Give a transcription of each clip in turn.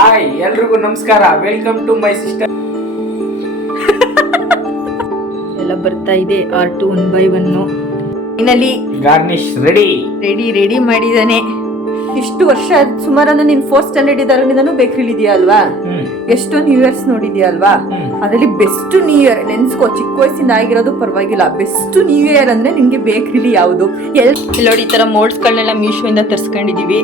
Hi ಎಲ್ರಿಗೂ ನಮಸ್ಕಾರ. Welcome to my sister ಎಲ್ಲ ಬರ್ತಾ ಇದೆ are to one by one finally garnish ready ready ready ಮಾಡಿದಾನೆ ಇಷ್ಟು ವರ್ಷ ಸುಮಾರನ್ನು ನೀನ್ ಫೋರ್ತ್ ಸ್ಟ್ಯಾಂಡರ್ಡ್ ಇದ್ದಾಗಿಂದನೂ ಬೇಕರಿಲಿ ಇದೆಯಾ ಅಲ್ವಾ? ಎಷ್ಟೋ ನ್ಯೂ ಇಯರ್ಸ್ ನೋಡಿದ್ಯಾ ಅಲ್ವಾ? ಅದರಲ್ಲಿ ಬೆಸ್ಟ್ ನ್ಯೂ ಇಯರ್ ನೆನ್ಸ್ಕೋ ಚಿಕ್ಕ ವಯಸ್ಸಿಂದ ಆಗಿರೋದು ಪರವಾಗಿಲ್ಲ. ಬೆಸ್ಟ್ ನ್ಯೂ ಇಯರ್ ಅಂದ್ರೆ ನಿಮ್ಗೆ ಬೇಕ್ರಿಲಿ ಯಾವುದು? ಎಲ್ ಇಲ್ಲಿ ನೋಡಿ ಈ ತರ ಮೋಲ್ಡ್ಸ್ಗಳನ್ನೆಲ್ಲ ಮೀಶೋಯಿಂದ ತರ್ಸ್ಕೊಂಡಿದೀವಿ.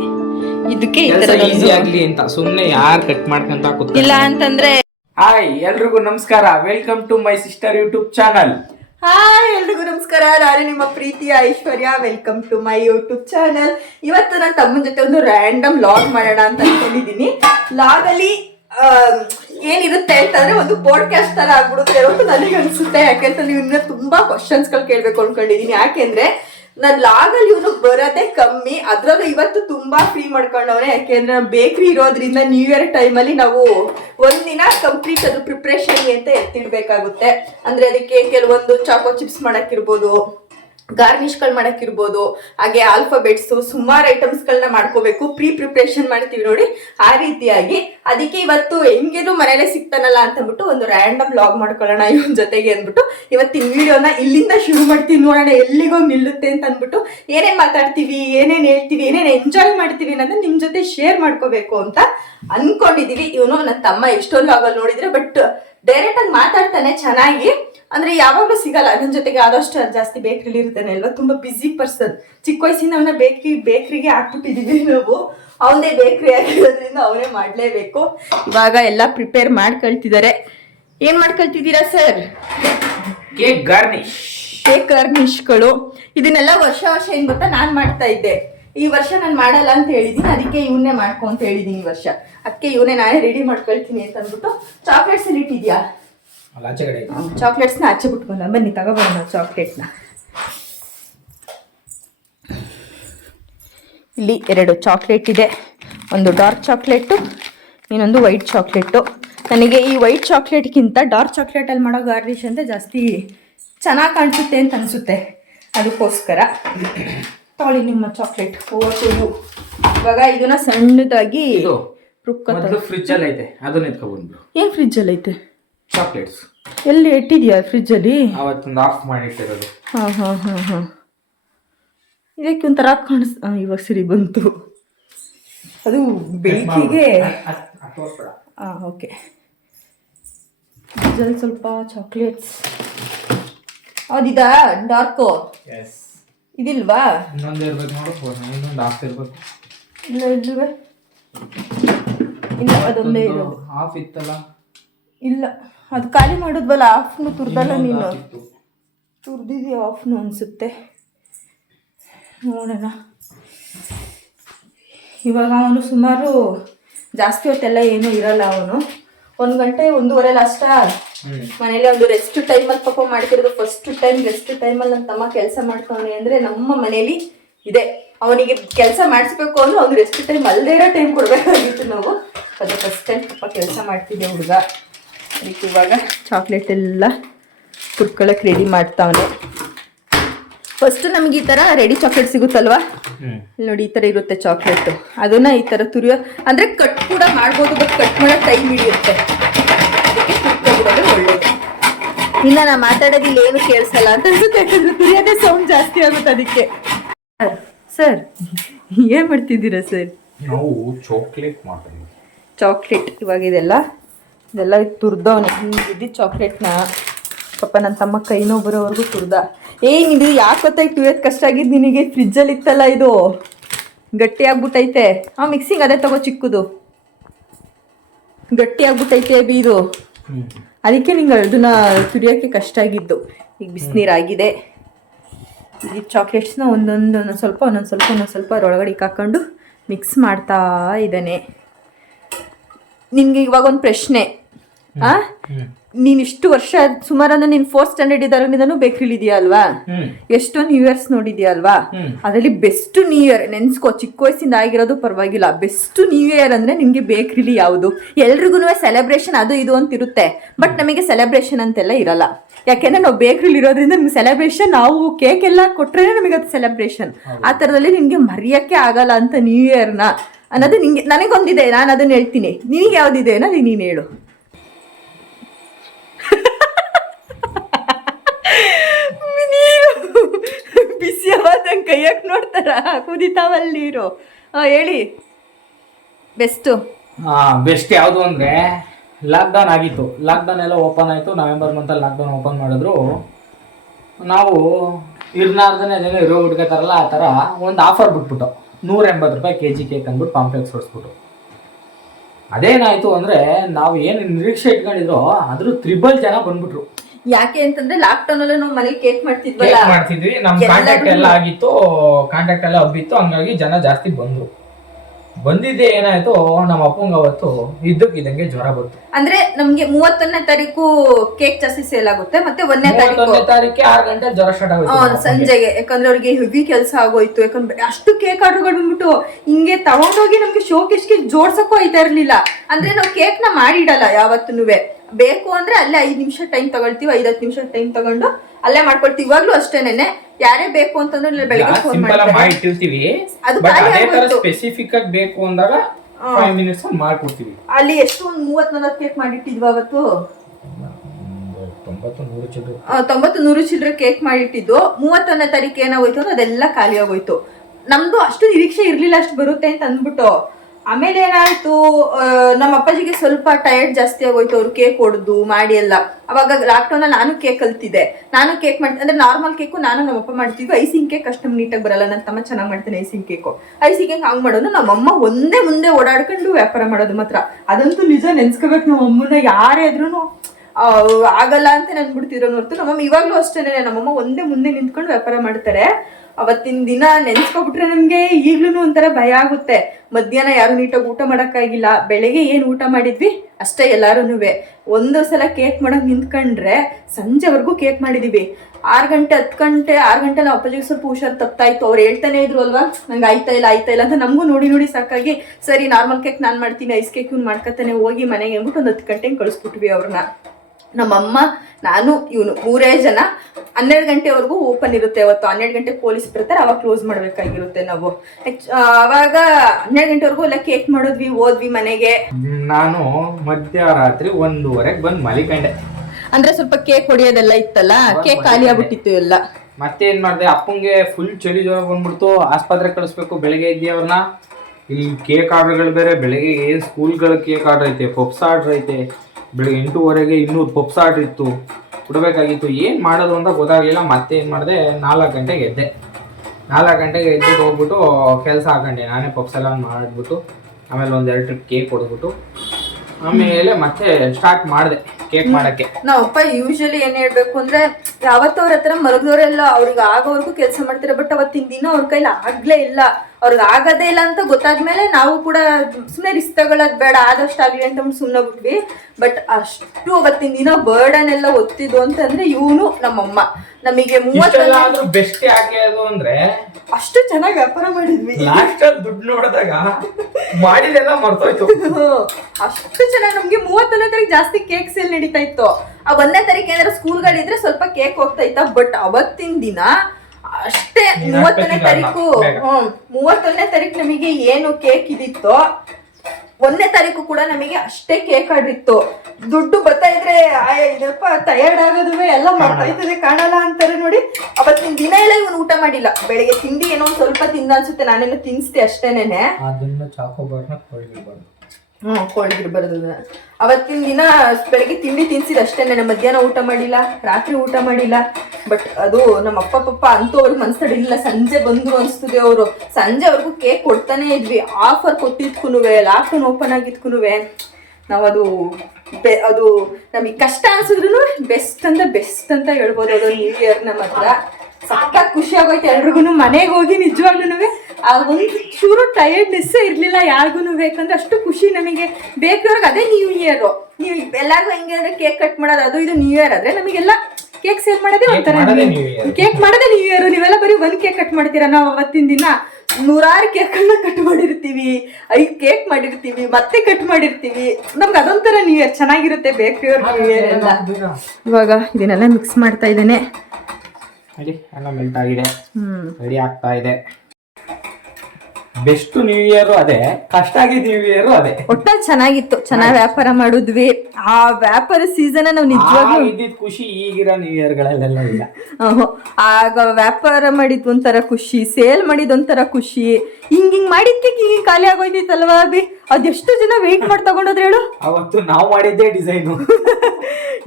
ಇದಕ್ಕೆ ಈ ತರ ಈಸಿ ಆಗ್ಲಿ ಅಂತ. ಸುಮ್ನೆ ಯಾರು ಕಟ್ ಮಾಡ್ಕೊಂತ ಕೂತ ಇಲ್ಲ ಅಂತಂದ್ರೆ ಹಾಯ್ ಎಲ್ರಿಗೂ ನಮಸ್ಕಾರ. Welcome to my sister YouTube channel hi ಎಲ್ರಿಗೂ ನಮಸ್ಕಾರ. ನಾನು ನಿಮ್ಮ ಪ್ರೀತಿ Aishwarya. Welcome to my YouTube channel ಇವತ್ತು ನನ್ನ ತಮ್ಮನ ಜೊತೆ ಒಂದು ರ್ಯಾಂಡಮ್ ಲಾಗ್ ಮಾಡೋಣ ಅಂತ ಅನ್ಕೊಂಡಿದ್ದೀನಿ. ಲಾಗ್ ಅಲ್ಲಿ ಆ, ಏನಿರುತ್ತೆ ಅಂತಂದ್ರೆ ಒಂದು ಪಾಡ್ಕಾಸ್ಟ್ ತರ ಆಗ್ಬಿಡುತ್ತೆ ಅಂತ ನನಗೆ ಅನ್ಸುತ್ತೆ ಯಾಕೆಂತ ನೀವು ಇನ್ನ ತುಂಬಾ ಕ್ವಶನ್ಸ್ಗಳು ಕೇಳ್ಬೇಕು ಅನ್ಕೊಂಡಿದೀನಿ ಯಾಕೆಂದ್ರೆ ನನ್ ಲಾಗಲ್ಲಿ ಇವನು ಬರೋದೇ ಕಮ್ಮಿ. ಅದ್ರಲ್ಲೂ ಇವತ್ತು ತುಂಬಾ ಫ್ರೀ ಮಾಡ್ಕೊಂಡವ್ರೆ. ಯಾಕೆಂದ್ರೆ ಬೇಕ್ರಿ ಇರೋದ್ರಿಂದ ನ್ಯೂ ಇಯರ್ ಟೈಮ್ ಅಲ್ಲಿ ನಾವು ಒಂದಿನ ಕಂಪ್ಲೀಟ್ ಅದು ಪ್ರಿಪ್ರೇಷನ್ ಅಂತ ಎತ್ತಿಡ್ಬೇಕಾಗುತ್ತೆ. ಅಂದ್ರೆ ಅದಕ್ಕೆ ಕೆಲವೊಂದು ಚಾಕೋ ಚಿಪ್ಸ್ ಮಾಡಕ್ಕಿರ್ಬೋದು. ಗಾರ್ನಿಶ್ಗಳು ಮಾಡೋಕ್ಕಿರ್ಬೋದು, ಹಾಗೆ ಆಲ್ಫಾಬೆಟ್ಸ್ ಸುಮಾರು ಐಟಮ್ಸ್ಗಳನ್ನ ಮಾಡ್ಕೋಬೇಕು ಪ್ರೀ ಪ್ರಿಪ್ರೇಷನ್ ಮಾಡ್ತೀವಿ ನೋಡಿ, ಆ ರೀತಿಯಾಗಿ. ಅದಕ್ಕೆ ಇವತ್ತು ಹೆಂಗಿದ್ರು ಮನೇಲೆ ಸಿಗ್ತಾನಲ್ಲ ಅಂತ ಅಂದ್ಬಿಟ್ಟು ಒಂದು ರ್ಯಾಂಡಮ್ ಲಾಗ್ ಮಾಡ್ಕೊಳ್ಳೋಣ ಇವನ್ ಜೊತೆಗೆ ಅಂದ್ಬಿಟ್ಟು, ಇವತ್ತಿನ ವಿಡಿಯೋನ ಇಲ್ಲಿಂದ ಶುರು ಮಾಡ್ತೀವಿ ನೋಡೋಣ ಎಲ್ಲಿಗೋ ನಿಲ್ಲುತ್ತೆ ಅಂತ ಅಂದ್ಬಿಟ್ಟು, ಏನೇನ್ ಮಾತಾಡ್ತೀವಿ, ಏನೇನ್ ಹೇಳ್ತೀವಿ, ಏನೇನ್ ಎಂಜಾಯ್ ಮಾಡ್ತೀವಿ ಅನ್ನೋದನ್ನ ನಿಮ್ ಜೊತೆ ಶೇರ್ ಮಾಡ್ಕೋಬೇಕು ಅಂತ ಅನ್ಕೊಂಡಿದೀವಿ. ಇವನು ನನ್ನ ತಮ್ಮ ಎಷ್ಟೊಂದು ಲಾಗಲ್ಲಿ ನೋಡಿದ್ರೆ ಬಟ್ ಡೈರೆಕ್ಟ್ ಆಗಿ ಮಾತಾಡ್ತಾನೆ ಚೆನ್ನಾಗಿ. ಅಂದ್ರೆ ಯಾವಾಗ್ಲೂ ಸಿಗಲ್ಲ. ನನ್ನ ಜೊತೆಗೆ ಆದಷ್ಟು ಜಾಸ್ತಿ ಬೇಕ್ರಿಲಿ ಇರ್ತಾನೆ ಅಲ್ವಾ? ತುಂಬಾ ಬಿಸಿ ಪರ್ಸನ್ ಚಿಕ್ಕ ವಯಸ್ಸಿಂದ ಅವನ ಬೇಕ್ರಿ ಬೇಕ್ರಿಗೆ ಹಾಕ್ಬಿಟ್ಟಿದೀವಿ ನಾವು. ಅವನೇ ಬೇಕ್ರಿ ಆಗಿರೋದ್ರಿಂದ ಅವನೇ ಮಾಡ್ಲೇಬೇಕು. ಇವಾಗ ಎಲ್ಲ ಪ್ರಿಪೇರ್ ಮಾಡ್ಕೊಳ್ತಿದ್ದಾರೆ ಏನ್ ಮಾಡ್ಕೊಳ್ತಿದ್ದೀರಾ ಸರ್ ಕೇಕ್ ಗಾರ್ನಿಶ್ ಕೇಕ್ ಗಾರ್ನಿಶ್ಗಳು ಇದನ್ನೆಲ್ಲ ವರ್ಷ ವರ್ಷ ಏನ್ ಗೊತ್ತಾ? ನಾನ್ ಮಾಡ್ತಾ ಇದ್ದೆ. ಈ ವರ್ಷ ನಾನು ಮಾಡಲ್ಲ ಅಂತ ಹೇಳಿದೀನಿ. ಅದಕ್ಕೆ ಇವನ್ನೇ ಮಾಡ್ಕೊಂತ ಹೇಳಿದೀನಿ ಈ ವರ್ಷ. ಅದಕ್ಕೆ ಇವನೇ ನಾನೇ ರೆಡಿ ಮಾಡ್ಕೊಳ್ತೀನಿ ಅಂತ ಅಂದ್ಬಿಟ್ಟು ಚಾಕ್ಲೇಟ್ಸ್ ಅಲ್ಲಿ ಇಟ್ಟಿದ್ಯಾ? ಚಾಕ್ಲೇಟ್ಸ್ನ ಆಚೆ ಬಿಟ್ಕೊಂಡ ಬನ್ನಿ ತಗೊಬರೋಣ ಚಾಕ್ಲೇಟ್ನ ಇಲ್ಲಿ ಎರಡು ಚಾಕ್ಲೇಟ್ ಇದೆ. ಒಂದು ಡಾರ್ಕ್ ಚಾಕ್ಲೇಟು ಇನ್ನೊಂದು ವೈಟ್ ಚಾಕ್ಲೇಟು ನನಗೆ ಈ ವೈಟ್ ಚಾಕ್ಲೇಟ್ಗಿಂತ ಡಾರ್ಕ್ ಚಾಕ್ಲೇಟಲ್ಲಿ ಮಾಡೋ ಗಾರ್ನಿಶ್ ಅಂತ ಜಾಸ್ತಿ ಚೆನ್ನಾಗಿ ಕಾಣಿಸುತ್ತೆ ಅಂತ ಅನಿಸುತ್ತೆ. ಅದಕ್ಕೋಸ್ಕರ ತಗೊಳ್ಳಿ ನಿಮ್ಮ ಚಾಕ್ಲೇಟ್ ಓಟು ಇವಾಗ ಇದನ್ನ ಸಣ್ಣದಾಗಿ ಫ್ರಿಜ್ ಅಲ್ಲಿ ಐತೆ. ಅದನ್ನ ಎತ್ಕೊಬಂದ್ರು ಏನು ಫ್ರಿಜ್ಜಲ್ಲಿ ಐತೆ? ಚಾಕ್ಲೇಟ್ಸ್ ಎಲ್ಲಿ ಇಟ್ಟಿದ್ಯಾ ಫ್ರಿಜ್ಜಲ್ಲಿ ಅವತ್ತೊಂದು ಆಫ್ ಮಾಡಿಟ್ಟಿರೋದು ಹಾಂ ಹಾಂ ಹಾಂ ಹಾಂ. ಇದಕ್ಕೆ ಒಂಥರ ಕಾಣಿಸ್ ಇವಾಗ ಸರಿ ಬಂತು. ಅದು ಬೆಳಕಿಗೆ ಹಾಂ ಓಕೆ. ಫ್ರಿಜ್ಜಲ್ಲಿ ಸ್ವಲ್ಪ ಚಾಕ್ಲೇಟ್ಸ್ ಹೌದಿದಾ ಡಾರ್ಕು ಎಸ್ ಇದಿಲ್ವಾ? ಇನ್ನೊಂದು ಇರ್ಬೇಕು ನೋಡು ಇನ್ನೊಂದು ಆಫ್ ಇರ್ಬೇಕು. ಇಲ್ಲ ಇಲ್ವೇ? ಇಲ್ಲ ಅದೊಂದೇ ಇರೋದು. ಆಫ್ ಇತ್ತಲ್ಲ? ಇಲ್ಲ. ಅದು ಖಾಲಿ ಮಾಡಿದ್ವಲ್ಲ ಆಫ್ನು ತುರ್ದಲ್ಲ ನೀನು. ತುರ್ದಿದ್ಯಾ ಆಫ್ನು ಅನಿಸುತ್ತೆ. ನೋಡೋಣ. ಇವಾಗ ಅವನು ಸುಮಾರು ಜಾಸ್ತಿ ಹೊತ್ತೆಲ್ಲ ಏನೂ ಇರಲ್ಲ ಅವನು. ಒಂದು ಗಂಟೆ ಒಂದೂವರೆ ಲಾಸ್ಟ ಮನೇಲಿ ಒಂದು ರೆಸ್ಟ್ ಟೈಮಲ್ಲಿ ಪಾಪ ಮಾಡ್ತಿರೋದು ಫಸ್ಟ್ ಟೈಮ್ ರೆಸ್ಟ್ ಟೈಮಲ್ಲಿ ನನ್ನ ತಮ್ಮ ಕೆಲಸ ಮಾಡ್ತಾವನೆ ಅಂದರೆ ನಮ್ಮ ಮನೇಲಿ ಇದೆ. ಅವನಿಗೆ ಕೆಲಸ ಮಾಡಿಸ್ಬೇಕು ಅಂದ್ರೆ ಅವ್ನು ರೆಸ್ಟ್ ಟೈಮ್ ಅಲ್ಲದೇ ಇರೋ ಟೈಮ್ ಕೊಡಬೇಕಾಗಿತ್ತು ನಾವು. ಅದು ಫಸ್ಟ್ ಟೈಮ್ ಪಾಪ ಕೆಲಸ ಮಾಡ್ತಿದ್ದೆ ಹುಡುಗ. ಅದಕ್ಕೆ ಇವಾಗ ಚಾಕ್ಲೇಟ್ ಎಲ್ಲ ಕುರ್ಕೊಳಕ್ಕೆ ರೆಡಿ ಮಾಡ್ತಾವನೆ. ಫಸ್ಟ್ ನಮ್ಗೆ ಈ ಥರ ರೆಡಿ ಚಾಕ್ಲೇಟ್ ಸಿಗುತ್ತಲ್ವಾ? ನೋಡಿ ಈ ಥರ ಇರುತ್ತೆ ಚಾಕ್ಲೇಟ್ ಅದನ್ನ ಈ ಥರ ತುರಿಯೋ ಅಂದರೆ ಕಟ್ ಕೂಡ ಮಾಡ್ಬೋದು ಬಟ್ ಕಟ್ ಮಾಡೋ ಟೈಮ್ ಹಿಡಿಯುತ್ತೆ. ಅದಕ್ಕೆ ಒಳ್ಳೇದು. ಇನ್ನು ನಾ ಮಾತಾಡೋದು ಇಲ್ಲಿ ಏನು ಕೇಳಿಸಲ್ಲ ಅಂತ ಅನ್ಸುತ್ತೆ. ಯಾಕಂದ್ರೆ ತುರಿಯೋದೇ ಸೌಂಡ್ ಜಾಸ್ತಿ ಆಗುತ್ತೆ ಅದಕ್ಕೆ. ಸರ್ ಏನ್ ಮಾಡ್ತಿದ್ದೀರಾ ಸರ್? ನಾವು ಚಾಕ್ಲೇಟ್ ಮಾಡ್ತೀವಿ ಚಾಕ್ಲೇಟ್ ಇವಾಗ ಇದೆಲ್ಲ ಇದೆಲ್ಲ ತುರ್ದವನೆ. ಹಿಂಗಿದ್ದು ಚಾಕ್ಲೇಟ್ನ ಪಾಪ ನನ್ನ ತಮ್ಮ ಕೈನೋ ಬರೋವರೆಗೂ ತುರ್ದ. ಏಯ್ ಇದು ಯಾಕೆ ಗೊತ್ತಾಯ್ತು? ಕಷ್ಟ ಆಗಿದ್ದು ನಿನಗೆ ಫ್ರಿಜ್ಜಲ್ಲಿ ಇತ್ತಲ್ಲ ಇದು? ಗಟ್ಟಿ ಆಗ್ಬಿಟ್ಟೈತೆ ಆ ಮಿಕ್ಸಿಂಗ್ ಅದೇ ತಗೋ ಚಿಕ್ಕದು. ಗಟ್ಟಿ ಆಗ್ಬಿಟ್ಟೈತೆ ಬಿ ಇದು. ಅದಕ್ಕೆ ನಿಂಗೆ ಅದನ್ನ ತುರಿಯೋಕ್ಕೆ ಕಷ್ಟ ಆಗಿದ್ದು. ಈಗ ಬಿಸಿನೀರಾಗಿದೆ ಈ ಚಾಕ್ಲೇಟ್ಸ್ನ ಒಂದೊಂದು ಒಂದೊಂದು ಸ್ವಲ್ಪ ಒಂದೊಂದು ಸ್ವಲ್ಪ ಒಂದೊಂದು ಸ್ವಲ್ಪ ಅದರೊಳಗಡೆ ಹಾಕೊಂಡು ಮಿಕ್ಸ್ ಮಾಡ್ತಾ ಇದ್ದಾನೆ. ನಿಮಗೆ ಇವಾಗ ಒಂದು ಪ್ರಶ್ನೆ. ಆ? ನೀನ್ ಇಷ್ಟು ವರ್ಷ ಸುಮಾರನ್ನು ನೀನ್ ಫೋರ್ತ್ ಸ್ಟ್ಯಾಂಡರ್ಡ್ ಇದ್ದಾಗಿಂದನೂ ಬೇಕ್ರಿಲಿ ಇದೆಯಾ ಅಲ್ವಾ ಎಷ್ಟೊಂದು ಎಷ್ಟೋ ನ್ಯೂ ಇಯರ್ಸ್ ನೋಡಿದ್ಯಾ ಅಲ್ವಾ ಅದ್ರಲ್ಲಿ ಅದರಲ್ಲಿ ಬೆಸ್ಟ್ ನ್ಯೂ ಇಯರ್ ನೆನ್ಸ್ಕೋ ಚಿಕ್ಕ ವಯಸ್ಸಿಂದ ಆಗಿರೋದು ಪರವಾಗಿಲ್ಲ. ಬೆಸ್ಟ್ ನ್ಯೂ ಇಯರ್ ಅಂದ್ರೆ ನಿಮ್ಗೆ ಬೇಕ್ರಿಲಿ ಯಾವುದು. ಎಲ್ರಿಗೂ ಸೆಲೆಬ್ರೇಷನ್ ಅದು ಇದು ಅಂತ ಇರುತ್ತೆ ಬಟ್ ನಮಗೆ ಸೆಲೆಬ್ರೇಷನ್ ಅಂತೆಲ್ಲ ಇರಲ್ಲ. ಯಾಕೆಂದ್ರೆ ನಾವು ಬೇಕ್ರಿಲಿ ಇರೋದ್ರಿಂದ ನಿಮ್ಗೆ ಸೆಲೆಬ್ರೇಷನ್ ನಾವು ಕೇಕ್ ಎಲ್ಲ ಕೊಟ್ರೆ ನಮಗೆ ಅದು ಸೆಲೆಬ್ರೇಷನ್ ಆ ಥರದಲ್ಲಿ ನಿಮ್ಗೆ ಮರೆಯಕ್ಕೆ ಆಗಲ್ಲ ಅಂತ ನ್ಯೂ ಇಯರ್ನ ಅನ್ನೋದು ನಿಂಗೆ ನನಗೊಂದಿದೆ ನಾನು ಅದನ್ನ ಹೇಳ್ತೀನಿ. ನಿನಗೆ ಯಾವ್ದಿದೆ ಅನ್ನೋದು ನೀನು ಹೇಳು. ನೀರು ಬಿಸಿಯಾದಂಗೆ ಕೈಯಾಗ ನೋಡ್ತಾರ? ಕುದಿತಾವಲ್ಲಿ ನೀರು. ಹಾಂ ಹೇಳಿ. ಬೆಸ್ಟು ಬೆಸ್ಟ್ ಯಾವುದು ಅಂದರೆ ಲಾಕ್ಡೌನ್ ಆಗಿತ್ತು. ಲಾಕ್ಡೌನ್ ಎಲ್ಲ ಓಪನ್ ಆಯಿತು. ನವೆಂಬರ್ ಮಂತಲ್ಲಿ ಲಾಕ್ಡೌನ್ ಓಪನ್ ಮಾಡಿದ್ರು. ನಾವು ಇರ್ನಾರ್ದನೆ ಅದೇನೋ ಇರೋ ಹುಡ್ಕತಾರಲ್ಲ ಆ ಥರ ಒಂದು ಆಫರ್ ಬಿಟ್ಬಿಟ್ಟು ನೂರ ಎಂಬತ್ತು ರೂಪಾಯಿ ಕೆ ಜಿ ಕೇಕ್ ಅಂದ್ಬಿಟ್ಟು ಪಾಂಪ್ಲೆಕ್ಸ್ ಹೊಡಿಸ್ಬಿಟ್ಟು ಅದೇನಾಯಿತು ಅಂದರೆ, ನಾವು ಏನು ನಿರೀಕ್ಷೆ ಇಟ್ಕೊಂಡಿದ್ರೋ, ಅದ್ರ ತ್ರಿಬಲ್ ಜನ ಬಂದ್ಬಿಟ್ರು. ಯಾಕೆ ಅಂತಂದ್ರೆ ಲಾಕ್ಡೌನ್ ಅಲ್ಲಿ ನಾವು ಮನೆಗೆ ಕೇಕ್ ಮಾಡ್ತಿದ್ವಲ್ಲ? ಕೇಕ್ ಮಾಡ್ತಿದ್ವಿ. ನಮ್ ಕಾಂಟ್ಯಾಕ್ಟ್ ಎಲ್ಲ ಆಗಿತ್ತು. ಕಾಂಟ್ಯಾಕ್ಟ್ ಎಲ್ಲ ಹಬ್ಬಿತ್ತು ಹಂಗಾಗಿ ಜನ ಜಾಸ್ತಿ ಬಂದ್ರು. ಬಂದಿದ್ದೆ ಏನಾಯ್ತು ನಮ್ಮ ಅಪ್ಪಂಗ ಅವತ್ತು ಇದ್ದಕ್ಕಿದ್ದಂಗೆ ಜ್ವರ ಬಂತು. ಅಂದ್ರೆ ನಮ್ಗೆ ಮೂವತ್ತೊಂದನೇ ತಾರೀಕು ಕೇಕ್ ಜಾಸ್ತಿ ಸೇಲ್ ಆಗುತ್ತೆ ಮತ್ತೆ ಒಂದನೇ ತಾರೀಕು. ತಾರೀಕು ತಾರೀಕೆ ಆರು ಗಂಟೆ ಜ್ವರ ಸ್ಟಾರ್ಟ್ ಆಗುತ್ತೆ ಸಂಜೆಗೆ. ಯಾಕಂದ್ರೆ ಅವ್ರಿಗೆ ಹೆವಿ ಕೆಲಸ ಆಗೋಯ್ತು. ಯಾಕಂದ್ರೆ ಅಷ್ಟು ಕೇಕ್ ಆರ್ಡರ್ಗಳು ಬಂದ್ಬಿಟ್ಟು ಹಿಂಗೆ ತಗೊಂಡೋಗಿ ನಮ್ಗೆ ಶೋಕೇಶ್ಗೆ ಜೋಡ್ಸಕ್ಕೂ ಆಯ್ತಾ ಇರ್ಲಿಲ್ಲ. ಅಂದ್ರೆ ನಾವು ಕೇಕ್ನ ಮಾಡಿಡಲ್ಲ ಯಾವತ್ತೂ ಬೇಕು ಅಂದ್ರೆ ಅಲ್ಲೇ ಐದ್ ನಿಮಿಷ ಟೈಮ್ ತಗೊಳ್ತೀವಿ ಐದ್ ಹತ್ತು ನಿಮಿಷ ಟೈಮ್ ತಗೊಂಡು ಅಲ್ಲೇ ಮಾಡ್ಕೊಳ್ತೀವಿ. ಇವಾಗ್ಲೂ ಅಷ್ಟೇನೆ ಯಾರೇ ಬೇಕು ಅಂತಂದ್ರೆ ಇಲ್ಲಿ ಬೆಳಿಗ್ಗೆ ಫೋನ್ ಸಿಂಪಲ್ ಆಗಿ ಮಾಡ್ತಾರೆ. ಅದು ಬಟ್ ಖಾಲಿ ಅದೇ ತರ ಆಗೋಯ್ತು. ಸ್ಪೆಸಿಫಿಕ್ ಆಗಿ ಬೇಕು ಅಂದಾಗ ಫೈವ್ ಮಿನಿಟ್ಸ್ ಮಾಡ್ಕೊಡ್ತೀವಿ. ಅಲ್ಲಿ ಎಷ್ಟು ಒಂದ್ ಮೂವತ್ ನಲ್ವತ್ತು ಕೇಕ್ ಮಾಡಿಟ್ಟಿದ್ವಿ ಅವತ್ತು? ಒಂದು ತೊಂಬತ್ತು ನೂರು ಚಿಲ್ಲರೆ ಆ, ತೊಂಬತ್ತು ನೂರು ಚಿಲ್ಲರೆ ಕೇಕ್ ಮಾಡಿಟ್ಟಿದ್ದು. ಮೂವತ್ತೊಂದನೇ ತಾರೀಕು ಏನಾಗೋಯ್ತು ಅಂದ್ರೆ ಅದೆಲ್ಲ ಖಾಲಿ ಆಗೋಯ್ತು ನಮ್ದು ಅಷ್ಟು ನಿರೀಕ್ಷೆ ಇರ್ಲಿಲ್ಲ ಅಷ್ಟು ಬರುತ್ತೆ ಅಂತ ಅಂದ್ಬಿಟ್ಟು. ಆಮೇಲೆ ಏನಾಯ್ತು ನಮ್ಮ ಅಪ್ಪಾಜಿಗೆ ಸ್ವಲ್ಪ ಟಯರ್ಡ್ ಜಾಸ್ತಿ ಆಗೋಯ್ತು, ಅವ್ರು ಕೇಕ್ ಹೊಡೆದು ಮಾಡಿ ಎಲ್ಲ. ಅವಾಗ ಲಾಕ್ಡೌನ್ ಅಲ್ಲಿ ನಾನು ಕೇಕ್ ಕಲ್ತಿದ್ದೆ. ನಾನು ಕೇಕ್ ಮಾಡ್ತೀನಿ ಅಂದ್ರೆ ನಾರ್ಮಲ್ ಕೇಕು ನಾನು ನಮ್ಮ ಅಪ್ಪ ಮಾಡ್ತಿದ್ವಿ ಐಸಿಂಗ್ ಕೇಕ್ ಅಷ್ಟು ನೀಟಾಗಿ ಬರಲ್ಲ. ನನ್ನ ತಮ್ಮ ಚೆನ್ನಾಗಿ ಮಾಡ್ತಾನೆ ಐಸಿಂಗ್ ಕೇಕು ಐಸಿಂಗ್ ಕೇಕ್ ಹಂಗ್ ಮಾಡೋದು. ನಮ್ಮಮ್ಮ ಒಂದೇ ಮುಂದೆ ಓಡಾಡ್ಕೊಂಡು ವ್ಯಾಪಾರ ಮಾಡೋದು ಮಾತ್ರ. ಅದಂತೂ ನಿಜ ನೆನ್ಸ್ಕೋಬೇಕು ನಮ್ಮ ಅಮ್ಮನ ಯಾರೇ ಆದ್ರೂ ಆಗಲ್ಲ ಅಂತ ನನ್ಬಿಡ್ತಿರೋ ಹೊರ್ತು ನಮ್ಮಮ್ಮ ಇವಾಗ್ಲೂ ಅಷ್ಟೇನೆ. ನಮ್ಮಮ್ಮ ಒಂದೇ ಮುಂದೆ ನಿಂತ್ಕೊಂಡು ವ್ಯಾಪಾರ ಮಾಡ್ತಾರೆ. ಅವತ್ತಿನ ದಿನ ನೆನ್ಸ್ಕೊಬಿಟ್ರೆ ನಮ್ಗೆ ಈಗ್ಲೂ ಒಂಥರ ಭಯ ಆಗುತ್ತೆ. ಮಧ್ಯಾಹ್ನ ಯಾರು ನೀಟಾಗಿ ಊಟ ಮಾಡೋಕ್ಕಾಗಿಲ್ಲ, ಬೆಳಗ್ಗೆ ಏನು ಊಟ ಮಾಡಿದ್ವಿ? ಅಷ್ಟೇ ಎಲ್ಲರೂ ಒಂದು ಸಲ ಕೇಕ್ ಮಾಡೋಕೆ ನಿಂತ್ಕೊಂಡ್ರೆ ಸಂಜೆವರೆಗೂ ಕೇಕ್ ಮಾಡಿದೀವಿ. ಆರು ಗಂಟೆ, ಹತ್ತು ಗಂಟೆ, ಆರು ಗಂಟೆ ನಾವು ಅಪ್ಪಾಜಿಗೆ ಸ್ವಲ್ಪ ಹುಷಾರು ಇತ್ತು. ಅವ್ರು ಹೇಳ್ತಾನೆ ಇದ್ರು ಅಲ್ವಾ, ನಂಗೆ ಆಯ್ತಾ ಇಲ್ಲ ಆಯ್ತಾ ಇಲ್ಲ ಅಂತ ನಮಗೂ ನೋಡಿ ನೋಡಿ ಸಾಕಾಗಿ ಸರಿ, ನಾರ್ಮಲ್ ಕೇಕ್ ನಾನು ಮಾಡ್ತೀನಿ, ಐಸ್ ಕೇಕ್ ಇವ್ನು ಮಾಡ್ಕೊತಾನೆ ಹೋಗಿ ಮನೆಗೆ ಅಂದ್ಬಿಟ್ಟು ಒಂದು ಹತ್ತು ಗಂಟೆಗೆ ಕಳಿಸ್ಬಿಟ್ವಿ ಅವ್ರನ್ನ ನಮ್ಮಮ್ಮ ನಾನು ಇವನು ಮೂರೇ ಜನ. ಹನ್ನೆರಡು ಗಂಟೆವರೆಗೂ ಓಪನ್ ಇರುತ್ತೆ ಅವತ್ತು. ಹನ್ನೆರಡು ಗಂಟೆ ಪೊಲೀಸ್ ಬರ್ತಾರೆ ಅವಾಗ ಕ್ಲೋಸ್ ಮಾಡಬೇಕಾಗಿರುತ್ತೆ ನಾವು. ಅವಾಗ ಹನ್ನೆರಡು ಗಂಟೆವರೆಗೂ ಎಲ್ಲ ಕೇಕ್ ಮಾಡಿದ್ವಿ ಹೋದ್ವಿ ಮನೆಗೆ. ನಾನು ಮಧ್ಯರಾತ್ರಿ ಒಂದೂವರೆಗೆ ಬಂದು ಮಲಿಕಂಡೆ. ಅಂದ್ರೆ ಸ್ವಲ್ಪ ಕೇಕ್ ಹೊಡಿಯೋದೆಲ್ಲ ಇತ್ತಲ್ಲ? ಕೇಕ್ ಖಾಲಿ ಆಗ್ಬಿಟ್ಟಿತ್ತು ಎಲ್ಲ. ಮತ್ತೆ ಏನ್ ಮಾಡಿದೆ? ಅಪ್ಪಂಗೆ ಫುಲ್ ಚಳಿ ಜ್ವರ ಬಂದ್ಬಿಡ್ತು. ಆಸ್ಪತ್ರೆ ಕಳಿಸ್ಬೇಕು ಬೆಳಗ್ಗೆ ಇದ್ದಿ ಅವ್ರನ್ನ. ಇಲ್ಲಿ ಕೇಕ್ ಆರ್ಡರ್ಗಳು ಬೇರೆ ಬೆಳಗ್ಗೆ ಏನು ಸ್ಕೂಲ್ಗಳ ಕೇಕ್ ಆರ್ಡರ್ ಐತೆ ಪಪ್ಸ್ ಆರ್ಡರ್ ಐತೆ. ಬೆಳಗ್ಗೆ ಎಂಟೂವರೆಗೆ ಇನ್ನೂ ಪಪ್ಸಾಟ್ ಇತ್ತು ಕೊಡಬೇಕಾಗಿತ್ತು ಏನು ಮಾಡೋದು ಅಂತ ಗೊತ್ತಾಗಲಿಲ್ಲ, ಮತ್ತೆ ಏನು ಮಾಡಿದೆ, ನಾಲ್ಕು ಗಂಟೆಗೆ ಎದ್ದೆ. ನಾಲ್ಕು ಗಂಟೆಗೆ ಎದ್ದು ಹೋಗ್ಬಿಟ್ಟು ಕೆಲಸ ಹಾಕೊಂಡೆ, ನಾನೇ ಪಪ್ಸ್ ಎಲ್ಲ ಮಾಡಿಬಿಟ್ಟು, ಆಮೇಲೆ ಒಂದು ಎರಡು ಟ್ರಿಪ್ ಕೇಕ್ ಹೊಡೆದ್ಬಿಟ್ಟು ಆಮೇಲೆ ಮತ್ತೆ ಸ್ಟಾರ್ಟ್ ಮಾಡಿದೆ ಕೇಕ್ ಮಾಡಕ್ಕೆ. ನಾವು ಅಪ್ಪ ಯೂಶಲಿ ಏನ್ ಹೇಳ್ಬೇಕು ಅಂದ್ರೆ ಯಾವತ್ತೂ ಅವ್ರ ಹತ್ರ ಮಲಗಿದವರೆಲ್ಲ ಅವ್ರಿಗೆ ಆಗೋವರೆಗೂ ಕೆಲಸ ಮಾಡ್ತಾರೆ ಬಟ್ ಅವತ್ತಿನ ದಿನ ಅವ್ರ ಕೈಲಿ ಆಗ್ಲೇ ಇಲ್ಲ. ಅವ್ರಿಗೆ ಆಗದೇ ಇಲ್ಲ ಅಂತ ಗೊತ್ತಾದ್ಮೇಲೆ ನಾವು ಕೂಡ ಸುಮ್ಮನೆ ರಿಸ್ಕ್ ತಗೊಳ್ಳೋದು ಬೇಡ, ಆದಷ್ಟು ಆಗ್ಲಿ ಅಂತ ಸುಮ್ಮನೆ ಬಿಟ್ವಿ ಬಟ್ ಅಷ್ಟು ಅವತ್ತಿನ ದಿನ ಬರ್ಡನ್ ಎಲ್ಲ ಒತ್ತಿದ್ವು ಅಂತಂದ್ರೆ ಇವನು ನಮ್ಮಮ್ಮ. ನಮಗೆ ಮೂವತ್ತ ಇಷ್ಟೆಲ್ಲ ಬೆಸ್ಟ್ ಯಾಕೆ ಅದು ಅಂದ್ರೆ ಅಷ್ಟು ಚೆನ್ನಾಗಿ ವ್ಯಾಪಾರ ಮಾಡಿದ್ವಿ. ಲಾಸ್ಟ್ ಅಲ್ಲಿ ದುಡ್ಡು ನೋಡಿದಾಗ ಮಾಡಿದೆಲ್ಲ ಮರ್ತೋಯ್ತು. ಅಷ್ಟು ಚೆನ್ನಾಗಿ ನಮ್ಗೆ ಮೂವತ್ತೊಂದನೇ ತಾರೀಕು ಜಾಸ್ತಿ ಕೇಕ್ ಸೇಲ್ ನಡೀತಾ ಇತ್ತು. ಆ ಒಂದನೇ ತಾರೀಕು ಏನಾದ್ರು ಸ್ಕೂಲ್ಗಳಿದ್ರೆ ಸ್ವಲ್ಪ ಕೇಕ್ ಹೋಗ್ತಾ ಇತ್ತ. ಬಟ್ ಅವತ್ತಿನ ದಿನ ಅಷ್ಟೇ ಮೂವತ್ತನೇ ಮೂವತ್ತೊಂದನೇ ತಾರೀಕು ಹ್ಮ್. ಮೂವತ್ತೊಂದನೇ ತಾರೀಕು ನಮಗೆ ಏನು ಕೇಕ್ ಇದಿತ್ತೋ ಒಂದನೇ ತಾರೀಕು ಕೂಡ ನಮಗೆ ಅಷ್ಟೇ ಕೇಕ್ ಆಡಿತ್ತು ದುಡ್ಡು ಬರ್ತಾ ಇದ್ರೆ ಇದಪ್ಪ ಟಯರ್ಡ್ ಆಗೋದು ಎಲ್ಲ ಮಾಡ್ತಾ ಇರ್ತದೆ ಕಾಣಲ್ಲ ಅಂತಾರೆ ನೋಡಿ. ಅವತ್ತಿನ ದಿನ ಎಲ್ಲ ಇವನು ಊಟ ಮಾಡಿಲ್ಲ. ಬೆಳಿಗ್ಗೆ ತಿಂಡಿ ಏನೋ ಒಂದ್ ಸ್ವಲ್ಪ ತಿಂದ ಅನ್ಸುತ್ತೆ. ನಾನೇನೋ ತಿನ್ಸ್ತೆ ಅಷ್ಟೇನೇನೆ. ಹ್ಞೂ ಕೊಳಗಿರ್ಬಾರ್ದು ಅವತ್ತಿನ ದಿನ ಬೆಳಗ್ಗೆ ತಿಂಡಿ ತಿನ್ಸಿದ ಅಷ್ಟೇ ನಾನು ಮಧ್ಯಾಹ್ನ ಊಟ ಮಾಡಿಲ್ಲ, ರಾತ್ರಿ ಊಟ ಮಾಡಿಲ್ಲ. ಬಟ್ ಅದು ನಮ್ಮ ಅಪ್ಪ, ಪಪ್ಪ ಅಂತೂ ಅವ್ರಿಗೆ ಮನ್ಸಡಿಲ್ಲ ಸಂಜೆ ಬಂದ್ರು ಅನ್ಸ್ತದೆ ಅವರು. ಸಂಜೆವರೆಗೂ ಕೇಕ್ ಕೊಡ್ತಾನೆ ಇದ್ವಿ. ಆಫರ್ ಕೊಟ್ಟಿದ್ಕುನುವೆ ಲಾಕ್ಡೌನ್ ಓಪನ್ ಆಗಿದ್ಕುನುವೆ ನಾವು ಅದು ಬೆ, ಅದು ನಮಗೆ ಕಷ್ಟ ಅನ್ಸಿದ್ರು ಬೆಸ್ಟ್ ಅಂತ ಬೆಸ್ಟ್ ಅಂತ ಹೇಳ್ಬೋದು ಅದು ನ್ಯೂ ಇಯರ್ ನಮ್ಮ ಸಖತ್ ಖುಷಿ ಆಗೋಯ್ತು ಎಲ್ರಿಗೂ ಮನೆಗೆ ಹೋಗಿ ನಿಜವಾಗ್ಲೂ ಆ ಒಂದು ಚೂರು ಟಯರ್ಡ್ನೆಸ್ ಇರಲಿಲ್ಲ ಯಾರಿಗೂ ಬೇಕಂದ್ರೆ ಅಷ್ಟು ಖುಷಿ ನಮಗೆ. ಬೇಕಿರೋರ್ಗೆ ಅದೇ ನ್ಯೂ ಇಯರು ನೀವು ಎಲ್ಲರಿಗೂ ಹೆಂಗೆ ಅಂದರೆ ಕೇಕ್ ಕಟ್ ಮಾಡೋದು ಅದು ಇದು ನ್ಯೂ ಇಯರ್ ಆದ್ರೆ ನಮಗೆಲ್ಲ ಕೇಕ್ ಸೇಲ್ ಮಾಡೋದೇ ಒಂಥರ. ಕೇಕ್ ಮಾಡೋದೇ ನ್ಯೂ ಇಯರ್ ನೀವೆಲ್ಲ ಬರೀ ಒಂದು ಕೇಕ್ ಕಟ್ ಮಾಡ್ತೀರಾ? ನಾವು ಅವತ್ತಿನ ದಿನ ನೂರಾರು ಕೇಕನ್ನ ಕಟ್ ಮಾಡಿರ್ತೀವಿ ಐದು ಕೇಕ್ ಮಾಡಿರ್ತೀವಿ ಮತ್ತೆ ಕಟ್ ಮಾಡಿರ್ತೀವಿ. ನಮ್ಗೆ ಅದೊಂಥರ ನ್ಯೂ ಇಯರ್ ಚೆನ್ನಾಗಿರುತ್ತೆ ಬೇಕ್ರಿಯವ್ರ ನ್ಯೂ ಇಯರ್ ಎಲ್ಲ. ಇವಾಗ ಇದನ್ನೆಲ್ಲ ಮಿಕ್ಸ್ ಮಾಡ್ತಾ ಇದ್ದೇನೆ. ನೋಡಿ ಎಲ್ಲ ಮೆಲ್ಟ್ ಆಗಿದೆ. ರೆಡಿ ಆಗ್ತಾ ಇದೆ. ಬೆಸ್ಟ್ ನ್ಯೂ ಇಯರ್ ಅದೇ ಕಷ್ಟ ಆಗಿದ್ ನ್ಯೂ ಇಯರ್ ಅದೇ. ಒಟ್ಟ ಚೆನ್ನಾಗಿತ್ತು. ಚೆನ್ನಾಗಿ ವ್ಯಾಪಾರ ಮಾಡಿದ್ವಿ. ಆ ವ್ಯಾಪಾರ ಸೀಸನ್ ನಾವು ನಿಜವಾಗ್ಲೂ ಇದ್ದಿದ್ ಖುಷಿ ಈಗಿರೋ ನ್ಯೂ ಇಯರ್ ಗಳಲ್ಲೆಲ್ಲ ಇಲ್ಲ. ಆಗ ವ್ಯಾಪಾರ ಮಾಡಿದ್ ಒಂಥರ ಖುಷಿ ಸೇಲ್ ಮಾಡಿದ್ ಒಂಥರ ಖುಷಿ. ಹಿಂಗ್ ಹಿಂಗ್ ಮಾಡಿದ್ಕೆ ಹಿಂಗ್ ಖಾಲಿ ಆಗೋಯ್ತಿತ್ತಲ್ವಾ ಅಭಿ? ಅದೆಷ್ಟು ಜನ ವೇಟ್ ಮಾಡಿ ತಗೊಂಡೋದ್ರೆ ಹೇಳು? ಅವತ್ತು ನಾವು ಮಾಡಿದ್ದೇ ಡಿಸೈನ್